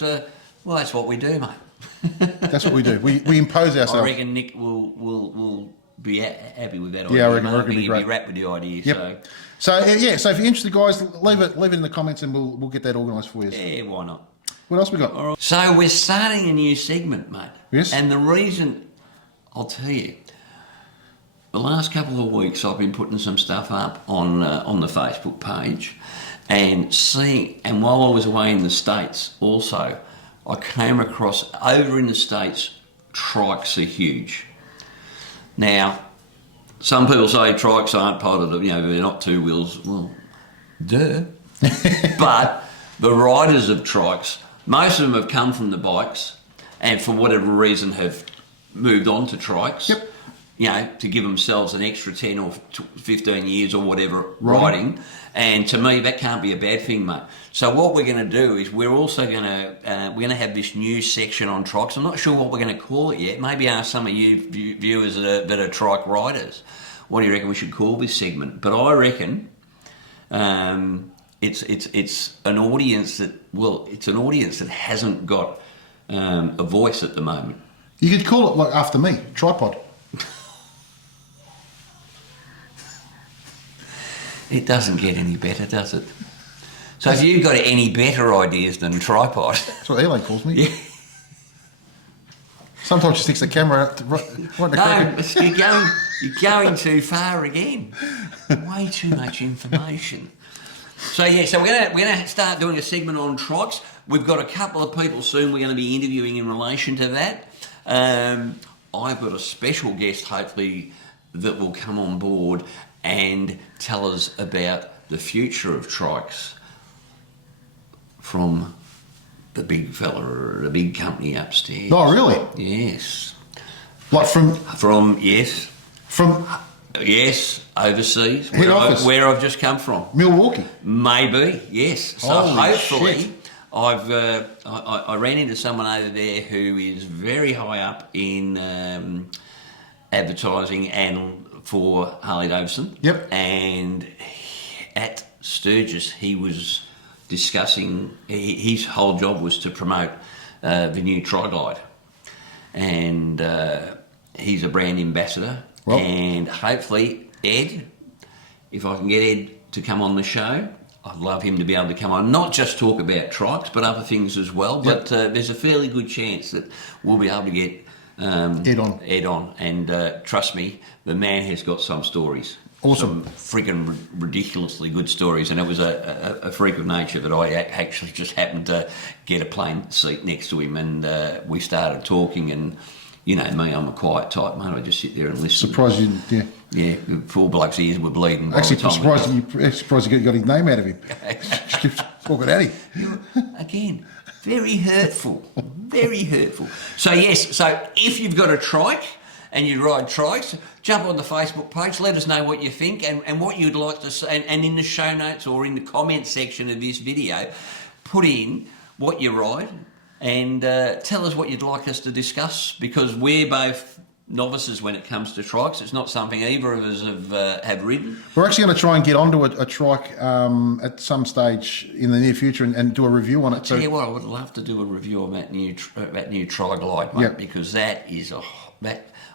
that's what we do, mate. That's what we do. We impose ourselves. I reckon Nick will be happy with that idea. Yeah, I reckon it'll be great. He'll be wrapped with the idea. Yep. So if you're interested, guys, leave it in the comments, and we'll get that organised for you. Yeah, why not? What else we got? Right. So we're starting a new segment, mate. Yes. And the reason, I'll tell you, the last couple of weeks I've been putting some stuff up on the Facebook page, and while I was away in the States also, I came across, over in the States, trikes are huge. Now, some people say trikes aren't part of they're not 2 wheels. Well, duh. But the riders of trikes, most of them have come from the bikes, and for whatever reason have moved on to trikes. Yep. To give themselves an extra 10 or 15 years or whatever riding. And to me, that can't be a bad thing, mate. So what we're going to do is we're also going to have this new section on trikes. I'm not sure what we're going to call it yet. Maybe ask some of you viewers that are trike riders, what do you reckon we should call this segment? But I reckon it's an audience that hasn't got a voice at the moment. You could call it, like, after me, tripod. It doesn't get any better, does it? So have you got any better ideas than tripod? That's what Elaine calls me. Yeah. Sometimes she sticks the camera right in the No, you're going too far again. Way too much information. So we're gonna start doing a segment on trikes. We've got a couple of people soon we're going to be interviewing in relation to that. I've got a special guest, hopefully, that will come on board and tell us about the future of trikes from the big fella, the big company upstairs. Oh, really? Yes. Like yes, overseas. Head office. Where I've just come from. Milwaukee. Maybe, yes. So Holy hopefully, shit. I ran into someone over there who is very high up in advertising and for Harley Davidson. Yep. And at Sturgis, he was discussing, his whole job was to promote the new Trike. And he's a brand ambassador. Well. And hopefully, Ed, if I can get Ed to come on the show, I'd love him to be able to come on, not just talk about trikes, but other things as well. Yep. But there's a fairly good chance that we'll be able to get Ed on. And trust me, the man has got some stories. Awesome. Some freaking ridiculously good stories. And it was a freak of nature that I actually just happened to get a plane seat next to him, and we started talking. And you know me, I'm a quiet type, mate. I just sit there and listen. Surprised you, yeah. Yeah, poor bloke's ears were bleeding. Actually, surprised you got his name out of him. Just keeps talking at him. Again, very hurtful. Very hurtful. So, yes, so if you've got a trike and you ride trikes, jump on the Facebook page, let us know what you think and what you'd like to say. And in the show notes or in the comments section of this video, put in what you ride and tell us what you'd like us to discuss, because we're both novices when it comes to trikes. It's not something either of us have ridden. We're actually going to try and get onto a trike at some stage in the near future and do a review on it. Tell you what, I would love to do a review on that new Trike Light, mate, Yep. because that is I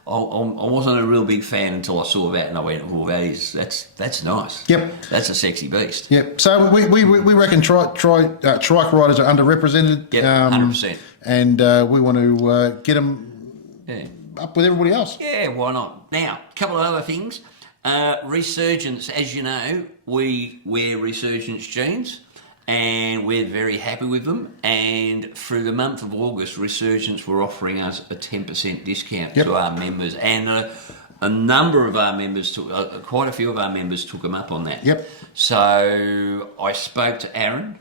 wasn't a real big fan until I saw that, and I went, "Oh, that's nice. Yep, that's a sexy beast." Yep. So we reckon trike riders are underrepresented. Yep, 100%. And we want to get them up with everybody else. Yeah, why not? Now, a couple of other things. Resurgence, as you know, we wear Resurgence jeans, and we're very happy with them. And through the month of August, Resurgence were offering us a 10% discount to our members, and a number of our members quite a few of our members took them up on that. Yep. So I spoke to Aaron,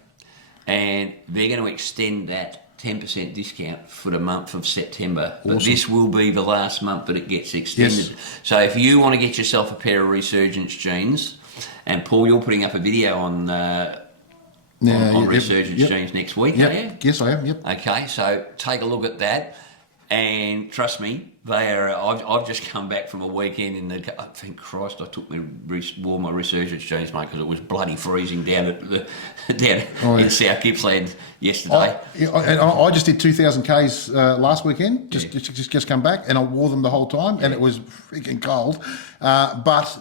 and they're going to extend that 10% discount for the month of September. Awesome. But this will be the last month that it gets extended. Yes. So if you want to get yourself a pair of Resurgence jeans, and Paul, you're putting up a video on Resurgence jeans next week, yep. are you? Yes, I am, yep. Okay, so take a look at that. And trust me, they are. I've just come back from a weekend in the. I think Christ, I wore my Resurgence jeans, mate, because it was bloody freezing down in South Gippsland yesterday. I just did 2,000 Ks last weekend. Just come back, and I wore them the whole time, and it was freaking cold. But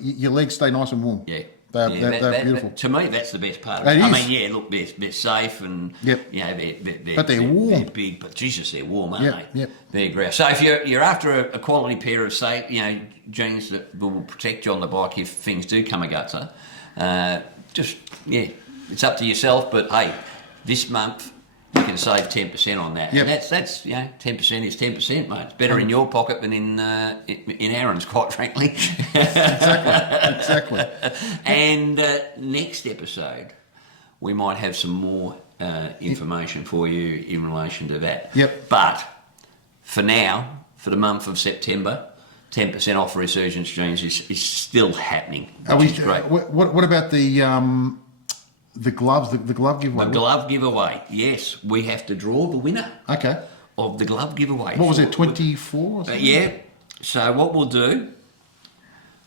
your legs stay nice and warm. Yeah. They're beautiful. To me, that's the best part of it. I mean, yeah, look, they're safe and, you know, they're warm. They're big, but Jesus, they're warm, aren't they? Yep. They're great. So if you're after a quality pair of, jeans that will protect you on the bike if things do come a gutser, it's up to yourself. But hey, this month you can save 10% on that. Yep. And that's 10% is 10%, mate. It's better in your pocket than in Aaron's, quite frankly. Exactly. And next episode, we might have some more information for you in relation to that. Yep. But for now, for the month of September, 10% off Resurgence jeans is still happening, which is great. What about the gloves, the glove giveaway? The glove giveaway, yes. We have to draw the winner of the glove giveaway. What was it, 24 or something? Yeah. So what we'll do,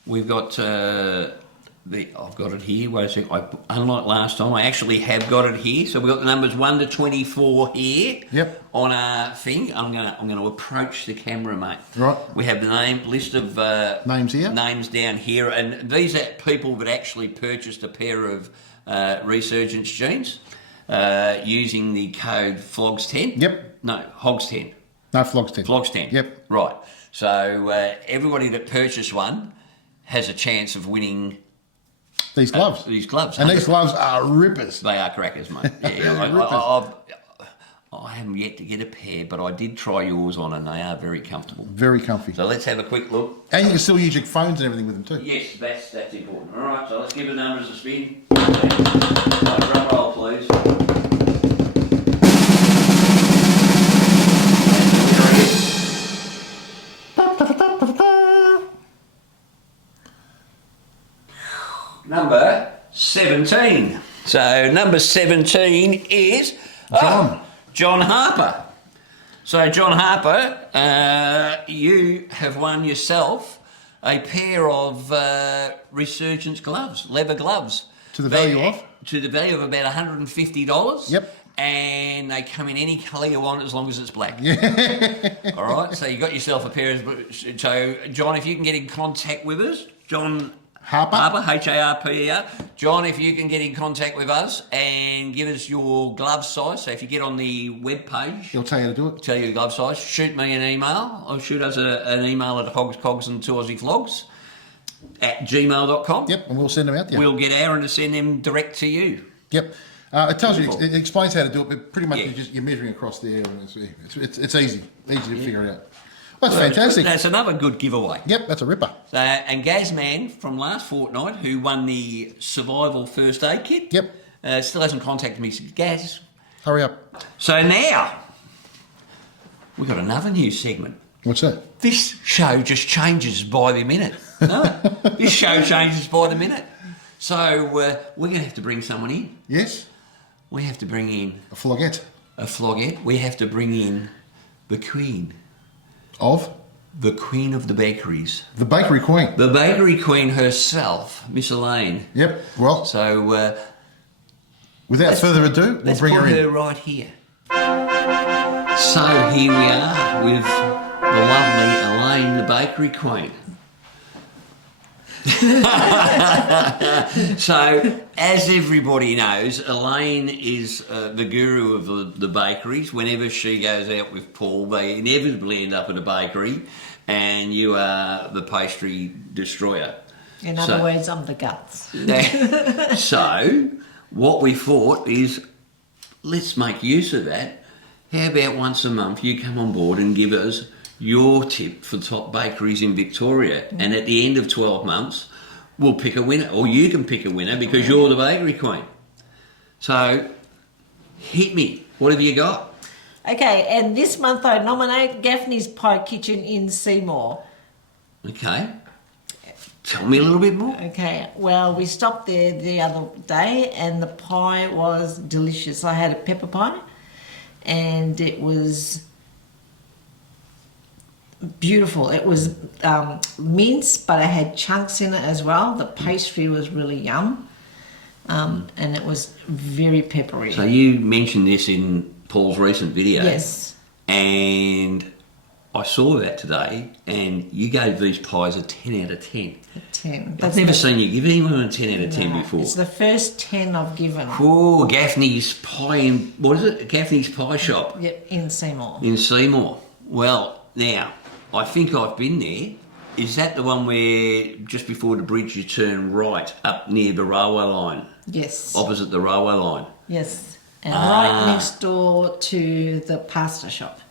we've got I've got it here. Wait a second. Unlike last time, I actually have got it here. So we've got the numbers 1 to 24 here. Yep. On our thing. I'm gonna approach the camera, mate. Right. We have the list of names here. Names down here, and these are people that actually purchased a pair of Resurgence jeans using the code Flogs10. Yep. No, Hogs10. No, Flogs10. Flogs10. Yep. Right. So everybody that purchased one has a chance of winning these gloves. And these gloves are rippers. They are crackers, mate. Yeah, I haven't yet to get a pair, but I did try yours on, and they are very comfortable. Very comfy. So let's have a quick look. And you can still use your phones and everything with them too. Yes, that's important. All right, so let's give the numbers a spin. Right, drum roll, please. Number 17. So number 17 is John Harper. So, John Harper, you have won yourself a pair of Resurgence gloves, leather gloves. To the value of? To the value of about $150. Yep. And they come in any colour you want as long as it's black. Yeah. All right, so you got yourself a pair of... So, John, if you can get in contact with us, John Harper, H-A-R-P-E-R. John, if you can get in contact with us and give us your glove size, so if you get on the web page... He'll tell you how to do it. Tell you the glove size. Shoot me an email, or shoot us an email at Hogs, Cogs and 2 Aussie Flogs at gmail.com. Yep, and we'll send them out to you. We'll get Aaron to send them direct to you. Yep. It tells you, it explains how to do it, but pretty much you're measuring across there, and it's easy to figure it out. Well, that's fantastic. That's another good giveaway. Yep, that's a ripper. And Gazman from last fortnight, who won the survival first aid kit, still hasn't contacted me. Gaz, hurry up. So now we've got another new segment. What's that? This show just changes by the minute. No, this show changes by the minute. So we're going to have to bring someone in. Yes. We have to bring in a flogette. We have to bring in the queen. Of? The queen of the bakeries. The bakery queen. The bakery queen herself, Miss Elaine. Yep, well. So, without further ado, we'll bring her in. Let's put her right here. So here we are with the lovely Elaine, the bakery queen. So, as everybody knows, Elaine is the guru of the bakeries. Whenever she goes out with Paul, they inevitably end up at a bakery, and you are the pastry destroyer. In other words, I'm the guts. So, what we thought is, let's make use of that. How about once a month you come on board and give us your tip for top bakeries in Victoria, and at the end of 12 months we'll pick a winner, or you can pick a winner because you're the bakery queen. So hit me, what have you got? Okay, and this month I nominate Gaffney's Pie Kitchen in Seymour. Okay, tell me a little bit more. Okay, well, we stopped there the other day and the pie was delicious. I had a pepper pie and it was beautiful. It was mince, but I had chunks in it as well. The pastry was really yum, and it was very peppery. So you mentioned this in Paul's recent video. Yes. And I saw that today, and you gave these pies a 10 out of 10. A 10. I've never seen you give anyone a 10 out of 10 before. It's the first 10 I've given. Oh, Gaffney's Pie, what is it? Gaffney's Pie Shop? Yep, in Seymour. In Seymour. Well, now, I think I've been there. Is that the one where just before the bridge you turn right up near the railway line? Yes. Opposite the railway line? Yes. And right next door to the pasta shop.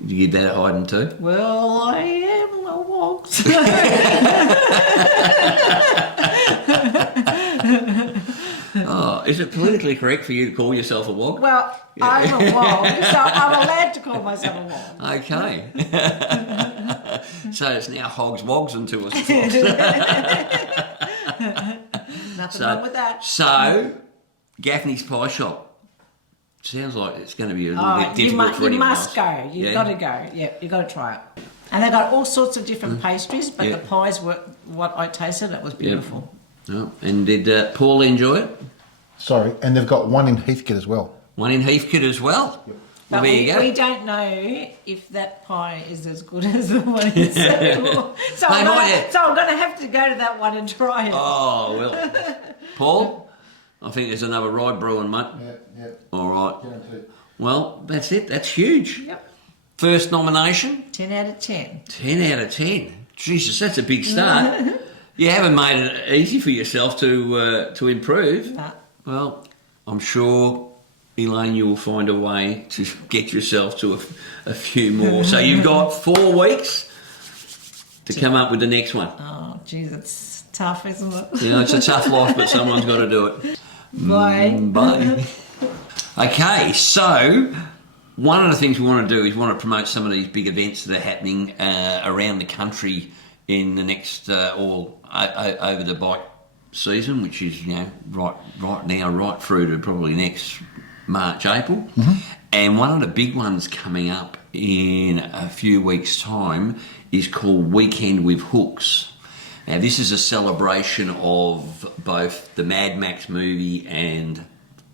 Did you give that a hiding too? Well, I am a Hogs. Oh, is it politically correct for you to call yourself a wog? Well, I'm a wog, so I'm allowed to call myself a wog. Okay. So it's now Hogs, Wogs and 2 Aussie Flogs. Nothing wrong with that. So, Gaffney's Pie Shop. Sounds like it's going to be a little bit difficult for anyone You must else. go. You've got to go. Yeah, you've got to try it. And they got all sorts of different pastries, but the pies were what I tasted. It was beautiful. Oh, and did Paul enjoy it? Sorry, and they've got one in Heathcote as well. One in Heathcote as well? Yep. Well, But there you go. we don't know if that pie is as good as the one in Seymour. So I'm going to have to go to that one and try it. Oh, well. Paul, I think there's another ride brewing, mate. Yeah. All right. Guaranteed. Well, that's it. That's huge. Yep. First nomination? 10 out of 10. 10 out of 10. Jesus, that's a big start. You haven't made it easy for yourself to improve. No. Well, I'm sure, Elaine, you will find a way to get yourself to a few more. So you've got 4 weeks to come up with the next one. Oh, geez, it's tough, isn't it? You know, it's a tough life, but someone's got to do it. Bye. Bye. Okay, so one of the things we want to do is we want to promote some of these big events that are happening around the country in the next over the bike season, which is right now, right through to probably next March, April. And one of the big ones coming up in a few weeks' time is called Weekend with Hooks. Now, this is a celebration of both the Mad Max movie and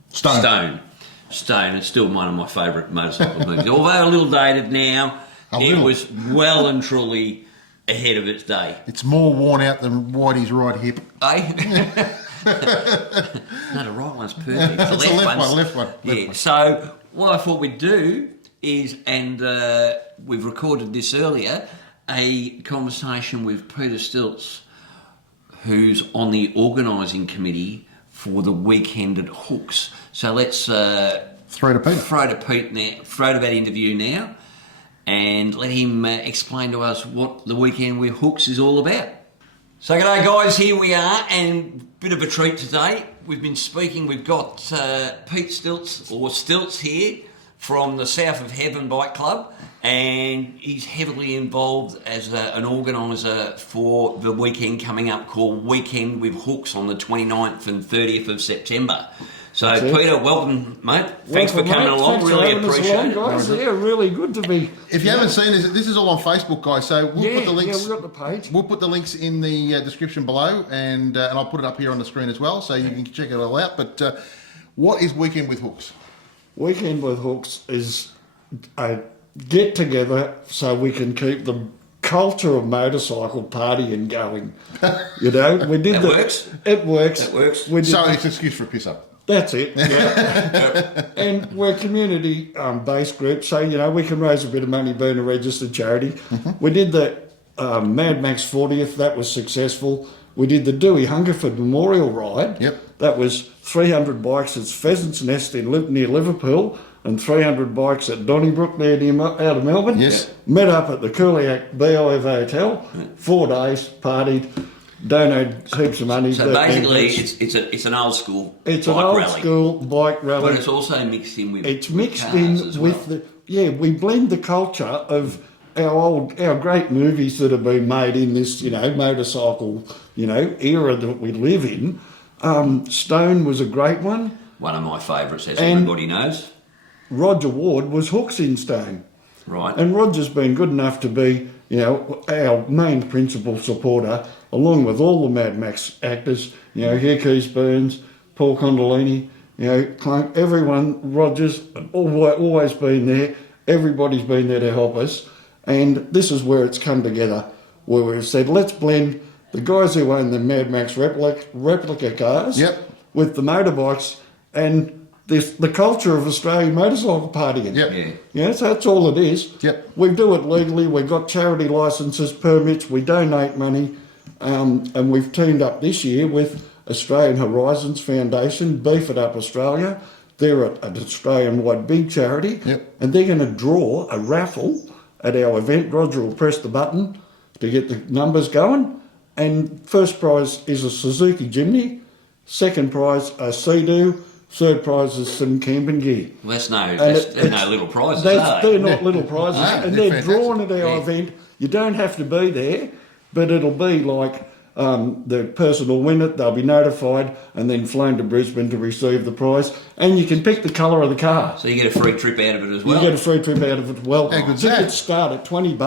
Stone. Stone is still one of my favourite motorcycle movies. Although a little dated now, it was well and truly ahead of its day. It's more worn out than Whitey's right hip. Eh? No, the right one's perfect. It's the left one. Yeah. So what I thought we'd do is, and we've recorded this earlier, a conversation with Peter Stilts, who's on the organising committee for the weekend at Hooks. So let's throw to Peter. Throw to that interview now, and let him explain to us what the weekend with Hooks is all about. So g'day guys, here we are, and bit of a treat today. We've been speaking, we've got Pete Stilts, or Stilts here, from the South of Heaven Bike Club, and he's heavily involved as an organiser for the weekend coming up called Weekend with Hooks on the 29th and 30th of September. So Peter, welcome mate. Thanks for coming along, really appreciate it. Guys. Yeah, really good to be. If you haven't seen this is all on Facebook, guys. So we'll put the links. Yeah, we've got the page. We'll put the links in the description below, and I'll put it up here on the screen as well, so you can check it all out. But what is Weekend with Hooks? Weekend with Hooks is a get together so we can keep the culture of motorcycle partying going. You know, we did That works. It works. That works. We did So it's an excuse for a piss up. That's it. Yeah. And we're a community-based group, so you know we can raise a bit of money being a registered charity. Mm-hmm. We did the Mad Max 40th. That was successful. We did the Dewey Hungerford Memorial Ride. Yep. That was 300 bikes at Pheasant's Nest near Liverpool, and 300 bikes at Donnybrook out of Melbourne. Yes. Met up at the Cooliac BOF Hotel. 4 days, partied. Donated heaps of money. So basically, it's an old school it's bike an old rally. school bike rally. But it's also mixed in with It's mixed cars in as with well. we blend the culture of our great movies that have been made in this, motorcycle, era that we live in. Stone was a great one. One of my favourites, as And everybody knows. Roger Ward was Hooks in Stone. Right. And Roger's been good enough to be, our main principal supporter, along with all the Mad Max actors, Hugh Keys Burns, Paul Condolini, Clunk, everyone, Roger's always been there. Everybody's been there to help us. And this is where it's come together, where we've said, let's blend the guys who own the Mad Max replica cars with the motorbikes and the culture of Australian motorcycle partying. Yep. Yeah, so that's all it is. Yep. We do it legally. We've got charity licences, permits. We donate money. And we've teamed up this year with Australian Horizons Foundation, Beef It Up Australia. They're an Australian-wide big charity. Yep. And they're going to draw a raffle at our event. Roger will press the button to get the numbers going. And first prize is a Suzuki Jimny. Second prize, a Sea-Doo. Third prize is some camping gear. Well, they're no little prizes, are they're they? not little prizes. No, and they're they're drawn at our Yeah. event. You don't have to be there, but it'll be like the person will win it, they'll be notified, and then flown to Brisbane to receive the prize. And you can pick the colour of the car. So you get a free trip out of it as well? You get a free trip out of it as well. How good's that? Tickets start at $20.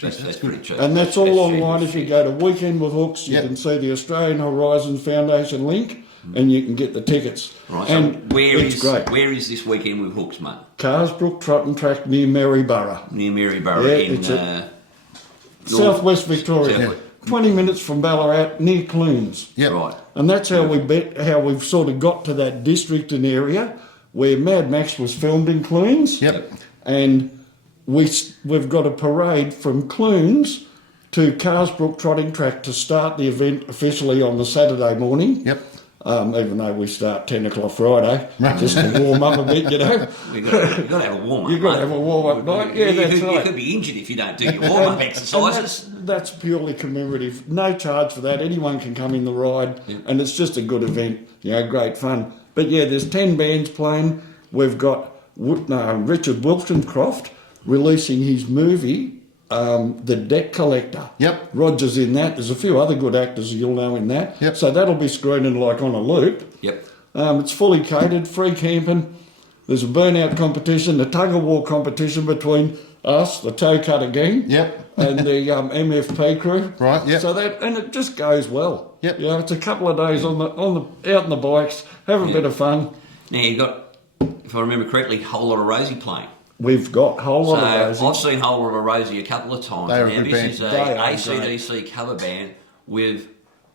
That's pretty cheap. And that's all That's online. cheap. If you go to Weekend with Hooks, you Yep. can see the Australian Horizons Foundation link, and you can get the tickets. Right, And so it's great. where is this weekend with Hooks, mate? Carsbrook Trotting Track near Maryborough. Near Maryborough Yeah, in it's North- Southwest Victoria. South- 20 minutes from Ballarat, near Clunes. Yep. Right. And that's how we've sort of got to that district and area where Mad Max was filmed in Clunes. Yep. And we've got a parade from Clunes to Carsbrook Trotting Track to start the event officially on the Saturday morning. Yep. Even though we start 10 o'clock Friday, just to warm up a bit, You've got to have a warm-up. You've got to have a warm-up night. Yeah, that's You right. could be injured if you don't do your warm-up exercises. That's purely commemorative. No charge for that. Anyone can come in the ride, and it's just a good event. Great fun. But yeah, there's 10 bands playing. We've got Richard Wiltoncroft releasing his movie, The Debt Collector. Yep. Roger's in that. There's a few other good actors you'll know in that. Yep. So that'll be screening like on a loop. Yep. It's fully catered, free camping. There's a burnout competition, the tug-of-war competition between us, the toe cutter gang, and the MFP crew. Right, yep. So and it just goes well. Yep. You know, it's a couple of days on the out on the bikes, have a bit of fun. Now you've got, if I remember correctly, Whole Lot of Rosie playing. We've got Whole Lot of Rosie. I've seen Whole Lot of Rosie a couple of times. They are a now good this band. is a AC/DC cover band with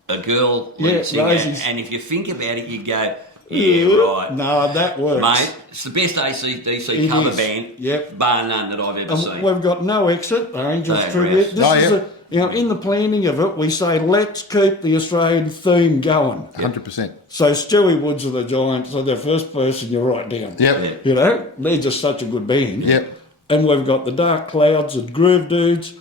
a girl Yeah, lead singer, Rosie's. and if you think about it, you go, yeah, right. No, that works. Mate, it's the best AC/DC It cover is. band, Yep. bar none, that I've ever seen. We've got No Exit, the Angels They tribute. rest. This is in the planning of it, we say let's keep the Australian theme going. 100%. So Stewie Woods are the Giants, so the first person you write down. Yep. You know, they're just such a good band. Yep. And we've got the Dark Clouds, the Groove Dudes.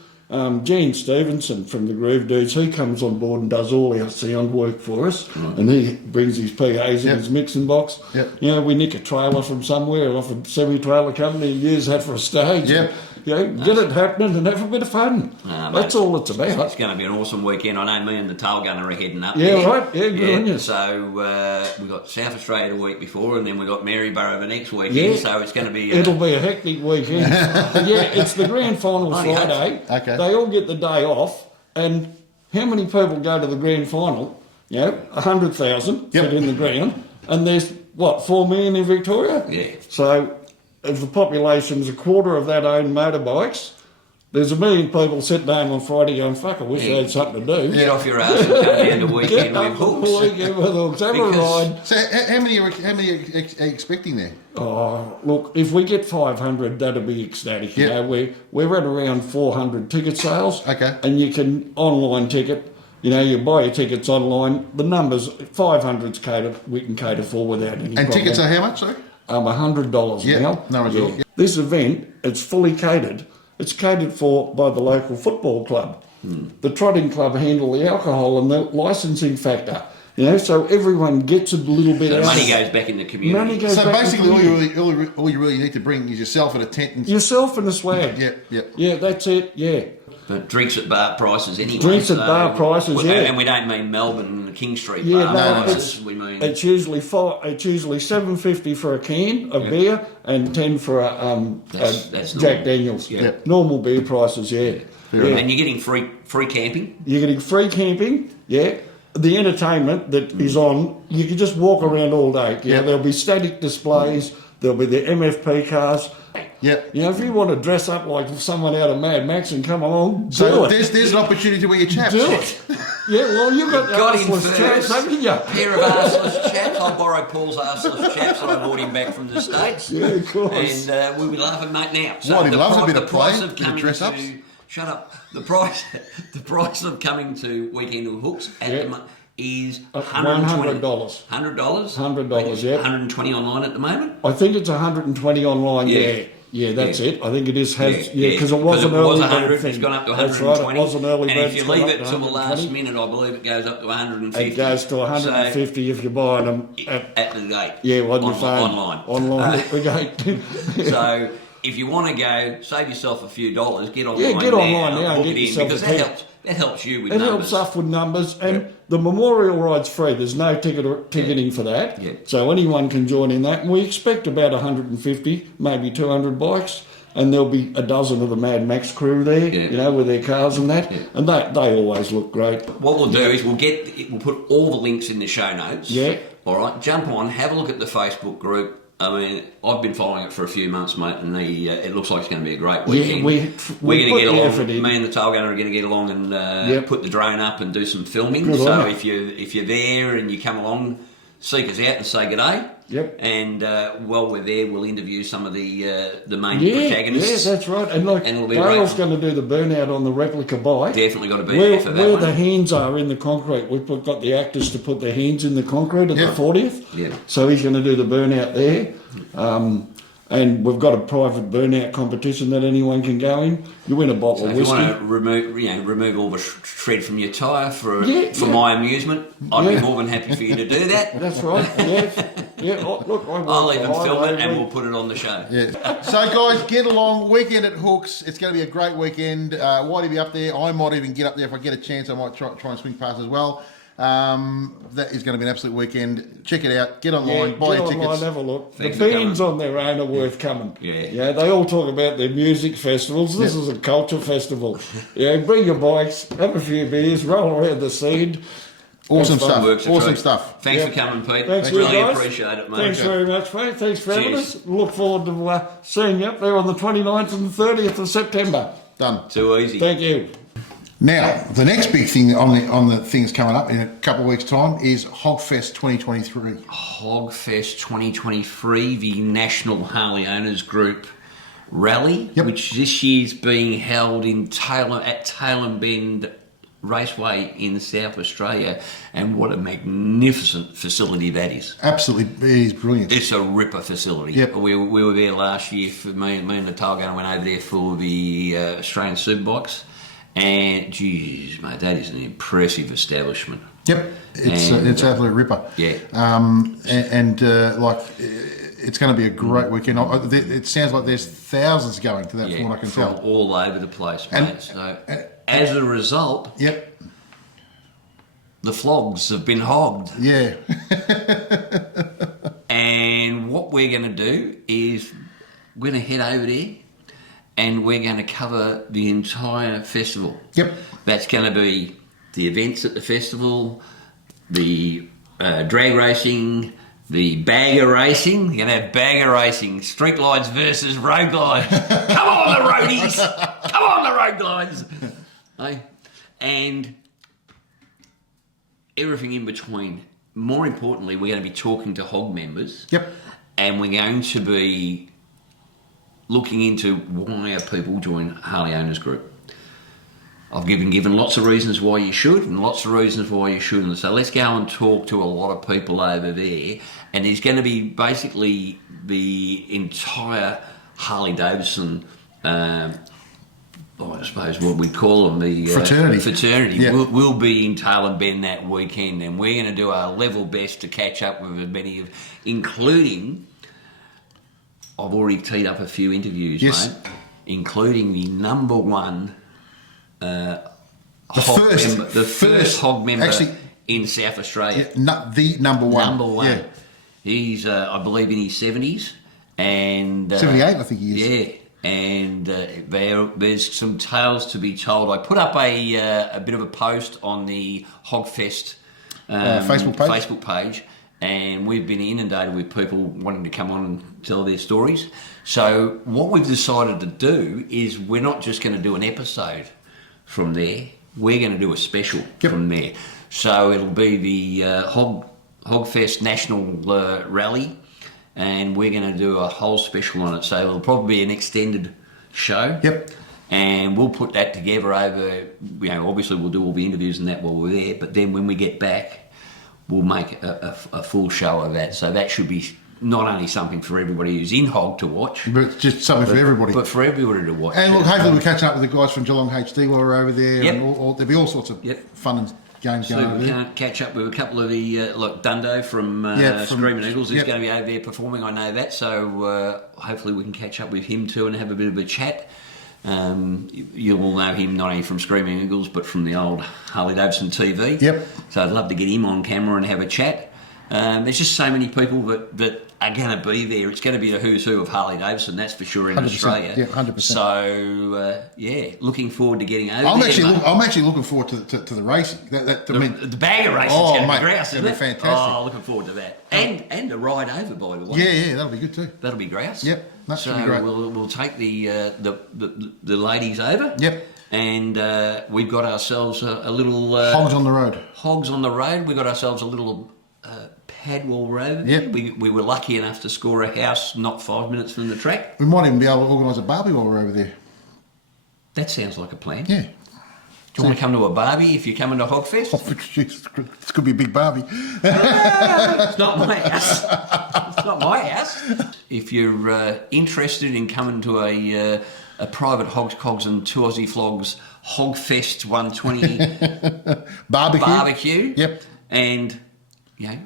Gene Stevenson from the Groove Dudes, he comes on board and does all our sound work for us, and he brings his PAs in his mixing box. Yep. You know, we nick a trailer from somewhere off a semi-trailer company and use that for a stage. Yep. You know, get it happening and have a bit of fun. That's all it's about. It's going to be an awesome weekend. I know me and the tail gunner are heading up. Yeah, there. right. Yeah, good on you. So we've got South Australia the week before, and then we've got Maryborough the next weekend. Yeah. So it's going to be. It'll be a hectic weekend. Yeah, it's the grand final Bloody Friday. Okay. They all get the day off, and how many people go to the grand final? You know, 100,000 fit in the ground, and there's what, 4 million in Victoria? Yeah. So if the population's a quarter of that own motorbikes, there's 1 million people sitting home on Friday going, fuck, I wish I had something to do. Get off your ass and come down to weekend Get with up hooks. the weekend with hooks. Have a ride. So how many are you expecting there? Oh, look, if we get 500, that'll be ecstatic. You know, we're at around 400 ticket sales. Okay. And you can online ticket. You know, you buy your tickets online. The numbers, 500's catered, we can cater for without any problem. And tickets are how much, sorry? $100 now. No worries at all. This event, it's fully catered. It's catered for by the local football club. The trotting club handle the alcohol and the licensing factor. You know, so everyone gets a little bit So out. money goes back in the community. Money goes So back basically, into the community. all you really need to bring is yourself and a tent. And Yourself and a swag. Yep. Yeah, that's it, yeah. But drinks at bar prices anyway. Drinks at bar prices, yeah. And we don't mean Melbourne and King Street Yeah, bar no, prices. We mean It's usually $7.50 for a can of beer and $10 for a That's Jack normal. Daniels. Yeah. Normal beer prices, yeah. And you're getting free camping. You're getting free camping, yeah. The entertainment that is on, you can just walk around all day. Yeah, there'll be static displays. There'll be the MFP cars. Yep. You know, if you want to dress up like someone out of Mad Max and come along, do So it. there's an opportunity to wear your chaps. Do it. Yeah, well, you've got Got him arseless first. chaps, haven't you? Pair of arseless chaps. I borrowed Paul's arseless chaps that I brought him back from the States. Yeah, of course. And we'll be laughing, mate, now. Whitey loves a bit of the price play, of bit of coming dress-ups. to... Shut up. The price of coming to Weekend with Hooks at the moment is $120. $100. $100? $100, yeah. 120 online at the moment? I think it's 120 online. Yeah. Yeah, that's Yeah. it. I think it is. Because Yeah, it was an it was early 100, bird thing. it's gone up to That's 120. right. It was an early and bird. if you it's gone leave up it to till the last 120. minute, I believe it goes up to 150. It goes to 150 if you're buying them at the gate. Yeah, on your phone. Online. Online at the gate. So if you want to go, save yourself a few dollars, get online Yeah, get online now and book get it in, yourself because a that ticket. helps you with It numbers. helps us with numbers, and the memorial ride's free. There's no ticketing for that, so anyone can join in that. And we expect about 150, maybe 200 bikes, and there'll be a dozen of the Mad Max crew there, you know, with their cars and that, and they always look great. What we'll do is we'll put all the links in the show notes. Yeah. All right, jump on, have a look at the Facebook group. I mean, I've been following it for a few months, mate, and it looks like it's going to be a great weekend. Yeah, we're going to put get the along. effort in. Me and the tail gunner are going to get along and put the drone up and do some filming. Good so on you. if you're there and you come along, seek us out and say g'day. Yep. And while we're there, we'll interview some of the main Yeah, protagonists. that's right. And like, And it'll be Dale's great. going to do the burnout on the replica bike. Definitely got to be there for that where one. the hands are in the concrete. We've got the actors to put their hands in the concrete at the 40th. Yeah. So he's going to do the burnout there. And we've got a private burnout competition that anyone can go in. You win a bottle So of if you whiskey. want to remove all the shred from your tyre for Yeah. my amusement, I'd be Yeah. more than happy for you to do that. That's right. Yeah. Oh, look, I'll even film it and we'll put it on the show. Yeah. So, guys, get along. Weekend at Hooks. It's going to be a great weekend. Whitey be up there. I might even get up there if I get a chance. I might try and swing past as well. That is going to be an absolute weekend. Check it out. Get online, buy your tickets. Have a look. Thanks the for bands coming. on their own are worth coming. Yeah. They all talk about their music festivals. This is a culture festival. Bring your bikes, have a few beers, roll around the scene. Awesome stuff. Works a Awesome treat. stuff. Thanks for coming, Pete. Thanks, really guys. appreciate it, mate. Thanks very much, mate. Thanks for having Cheers. us. Look forward to seeing you up there on the 29th and the 30th of September. Done. Too easy. Thank you. Now, the next big thing on the things coming up in a couple of weeks' time is Hog Fest 2023. Hog Fest 2023, the National Harley Owners Group Rally, which this year's being held in Tailem Bend Raceway in South Australia, and what a magnificent facility that is. Absolutely, it is brilliant. It's a ripper facility. Yep. We were there last year, for me and the Tailem went over there for the Australian Superbikes, and geez, mate, that is an impressive establishment. Yep, it's absolute ripper. Yeah. It's going to be a great weekend. It sounds like there's thousands going to that from what I can from tell. all over the place, mate. So, as a result, the Flogs have been hogged. Yeah. And what we're going to do is we're going to head over there and we're going to cover the entire festival. Yep. That's going to be the events at the festival, the drag racing, the bagger racing. You're going to have bagger racing, street glides versus road glides. Come on, the roadies! Come on, the road glides! Hey? And everything in between. More importantly, we're going to be talking to Hog members. Yep. And we're going to be looking into why are people join Harley Owners Group. I've given lots of reasons why you should and lots of reasons why you shouldn't. So let's go and talk to a lot of people over there. And there's going to be basically the entire Harley Davidson, I suppose what we call them, the fraternity. Yep. We'll be in Tailem Bend that weekend, and we're going to do our level best to catch up with as many of, including, I've already teed up a few interviews, mate, including the number one the first hog member actually, in South Australia. The number one. Number one. Yeah. He's, I believe, in his 70s. And 78, I think he is. Yeah. And there's some tales to be told. I put up a bit of a post on the Hog Fest Facebook page, and we've been inundated with people wanting to come on and tell their stories. So what we've decided to do is we're not just going to do an episode from there. We're going to do a special from there. So it'll be the Hog Fest National Rally, and we're going to do a whole special on it. So it'll probably be an extended show. Yep. And we'll put that together over, obviously we'll do all the interviews and that while we're there, but then when we get back, we'll make a full show of that. So that should be not only something for everybody who's in Hog to watch, but just something for everybody. But for everybody to watch. And look, hopefully we're catching up with the guys from Geelong HD while we're over there. Yep. And there'll be all sorts of fun and games going over we there. can't catch up with a couple of the, like Dundo from Screaming Eagles, who's going to be over there performing, I know that. So hopefully we can catch up with him too and have a bit of a chat. You'll all know him not only from Screaming Eagles but from the old Harley Davidson TV. Yep. So I'd love to get him on camera and have a chat. There's just so many people that are going to be there. It's going to be a who's who of Harley Davidson, that's for sure, in 100%, Australia. Yeah, 100%. So looking forward to getting over I'm there. actually looking forward to the racing. The bagger racing is going to be grouse, isn't it? Fantastic. Oh, looking forward to that. And the ride over, by the way. Yeah, that'll be good too. That'll be grouse. Yep, that should be great. We'll take the ladies over. Yep. And we've got ourselves a little Hogs on the road. Hogs on the road. We've got ourselves a little Padwell Road. Yep. We were lucky enough to score a house not 5 minutes from the track. We might even be able to organise a barbie while we're over there. That sounds like a plan. Yeah. Do you want to come to a barbie if you're coming to Hog Fest? Oh, geez, this could be a big barbie. It's not my house. It's not my house. If you're interested in coming to a private Hogs, Cogs and 2 Aussie Flogs Hog Fest 120 barbecue. Yep. And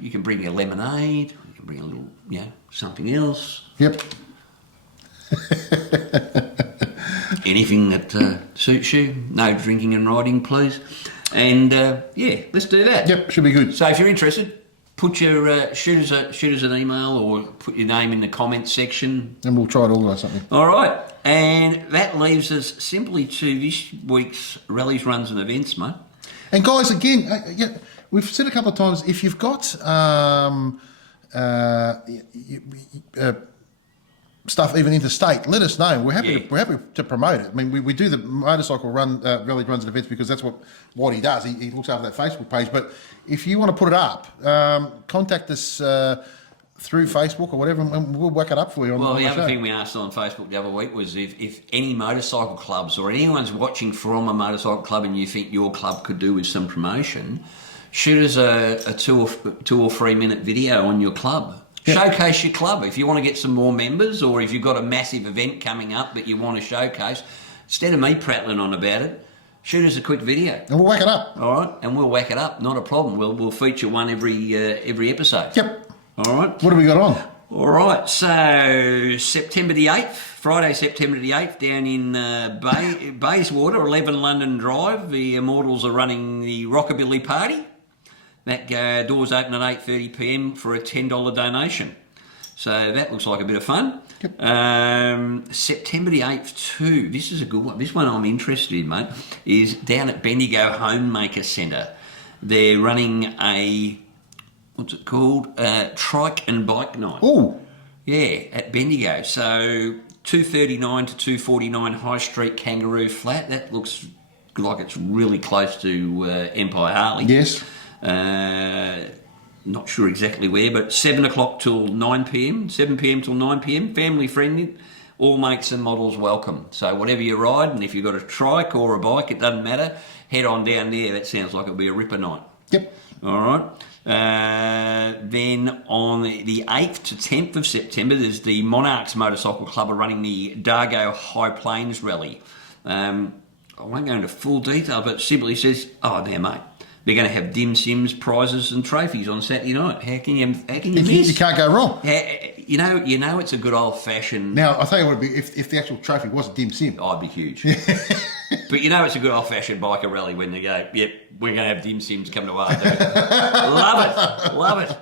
you can bring your lemonade, you can bring a little, something else. Yep. Anything that suits you. No drinking and riding, please. And yeah, let's do that. Yep, should be good. So if you're interested, put your shoot us an email or put your name in the comments section, and we'll try to organise something. All right, and that leaves us simply to this week's Rallies, Runs and Events, mate. And guys, again, we've said a couple of times, if you've got stuff even interstate, let us know. We're happy to promote it. I mean, we do the motorcycle rally runs and events because that's what he does. He looks after that Facebook page. But if you want to put it up, contact us through Facebook or whatever, and we'll whack it up for you. Well, the other thing we asked on Facebook the other week was if any motorcycle clubs or anyone's watching from a motorcycle club and you think your club could do with some promotion, shoot us a 2 or 3 minute video on your club. Yep. Showcase your club. If you want to get some more members, or if you've got a massive event coming up that you want to showcase, instead of me prattling on about it, shoot us a quick video. And we'll whack it up. All right, and we'll whack it up. Not a problem. We'll feature one every episode. Yep. All right. What have we got on? All right, so September the 8th, Friday, September the 8th, down in Bayswater, 11 London Drive, the Immortals are running the Rockabilly Party. That doors open at 8:30 p.m. for a $10 donation. So that looks like a bit of fun. Yep. September the 8th too, this is a good one. This one I'm interested in, mate, is down at Bendigo Homemaker Centre. They're running a... what's it called? Trike and Bike Night. Oh! Yeah, at Bendigo. So 239 to 249 High Street, Kangaroo Flat. That looks like it's really close to Empire Harley. Yes. Not sure exactly where, but 7 o'clock till 9 p.m, 7 p.m. till 9 p.m, family friendly, all makes and models welcome. So whatever you ride, and if you've got a trike or a bike, it doesn't matter, head on down there. That sounds like it'll be a ripper night. Yep. All right. Then on the 8th to 10th of September, there's the Monarchs Motorcycle Club are running the Dargo High Plains Rally. I won't go into full detail, but simply says, oh, there, mate. They're going to have dim sims, prizes, and trophies on Saturday night. How can you miss? You can't go wrong. You know, it's a good old fashioned. Now I'll tell you what it'd be if the actual trophy was a dim sim. I'd be huge. But you know, it's a good old fashioned biker rally when they go, yep, we're going to have dim sims come to our love it.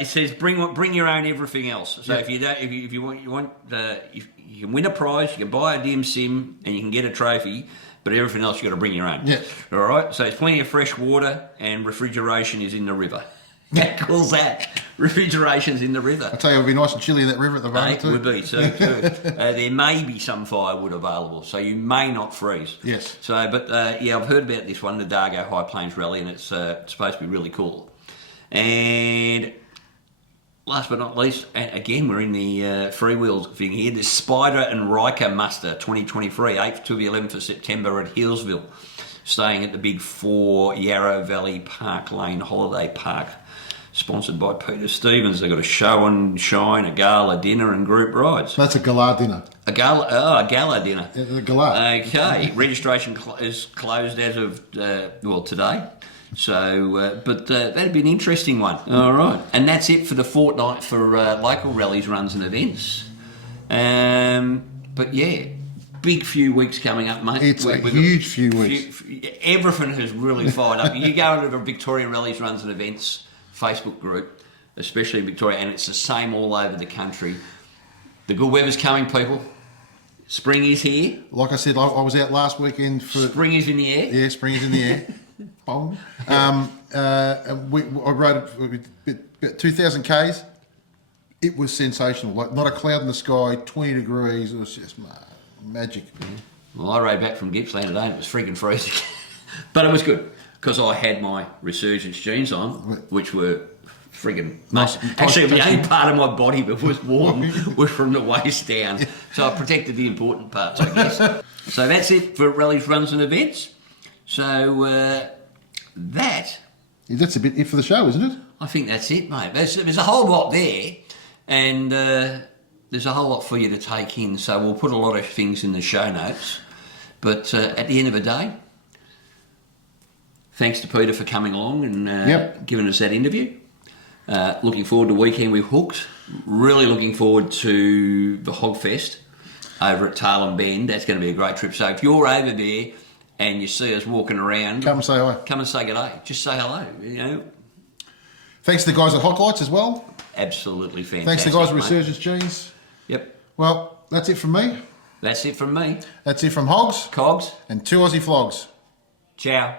It says bring your own everything else. So if you don't, if you want, you can win a prize, you can buy a dim sim, and you can get a trophy. But everything else you've got to bring your own. Yeah. All right? So there's plenty of fresh water and refrigeration is in the river. How cool's that? Refrigeration's in the river. I tell you, it would be nice and chilly in that river at the moment too. It would be, so too. There may be some firewood available, so you may not freeze. Yes. So, but yeah, I've heard about this one, the Dargo High Plains Rally, and it's supposed to be really cool. And... last but not least, and again, we're in the freewheels thing here. The Spider and Riker Muster 2023, 8th to the 11th of September at Hillsville, staying at the Big 4 Yarrow Valley Park Lane Holiday Park, sponsored by Peter Stevens. They've got a show and shine, a gala dinner, and group rides. That's a gala dinner. A gala dinner. Yeah, a gala. Okay, registration is closed as of today. So, but that'd be an interesting one. All right, and that's it for the fortnight for local rallies, runs, and events. But yeah, big few weeks coming up, mate. It's a huge few weeks. Everything has really fired up. You go into the Victorian Rallies, Runs, and Events Facebook group, especially in Victoria, and it's the same all over the country. The good weather's coming, people. Spring is here. Like I said, I was out last weekend for... Spring is in the air. Yeah, spring is in the air. I rode about 2,000 Ks. It was sensational. Like, not a cloud in the sky, 20 degrees. It was just magic. Well, I rode back from Gippsland today and it was freaking freezing. But it was good because I had my Resurgence jeans on, which were friggin' nice. Actually, the only part of my body that was warm was from the waist down. So I protected the important parts, I guess. So that's it for Rallies, Runs, and Events. So that's a bit it for the show, isn't it? I think that's it, mate. There's a whole lot there, and there's a whole lot for you to take in. So we'll put a lot of things in the show notes. But at the end of the day, thanks to Peter for coming along and giving us that interview. Looking forward to Weekend with Hooks. Really looking forward to the Hog Fest over at Tailem Bend. That's going to be a great trip. So if you're over there and you see us walking around, Come and say hi. come and say g'day. Just say hello. You know, Thanks to the guys at Hog Lights as well. absolutely fantastic. Thanks to the guys at mate. Resurgence Jeans. Yep, Well, that's it from me. that's it from me. That's it from Hogs Cogs, and 2 Aussie Flogs. ciao.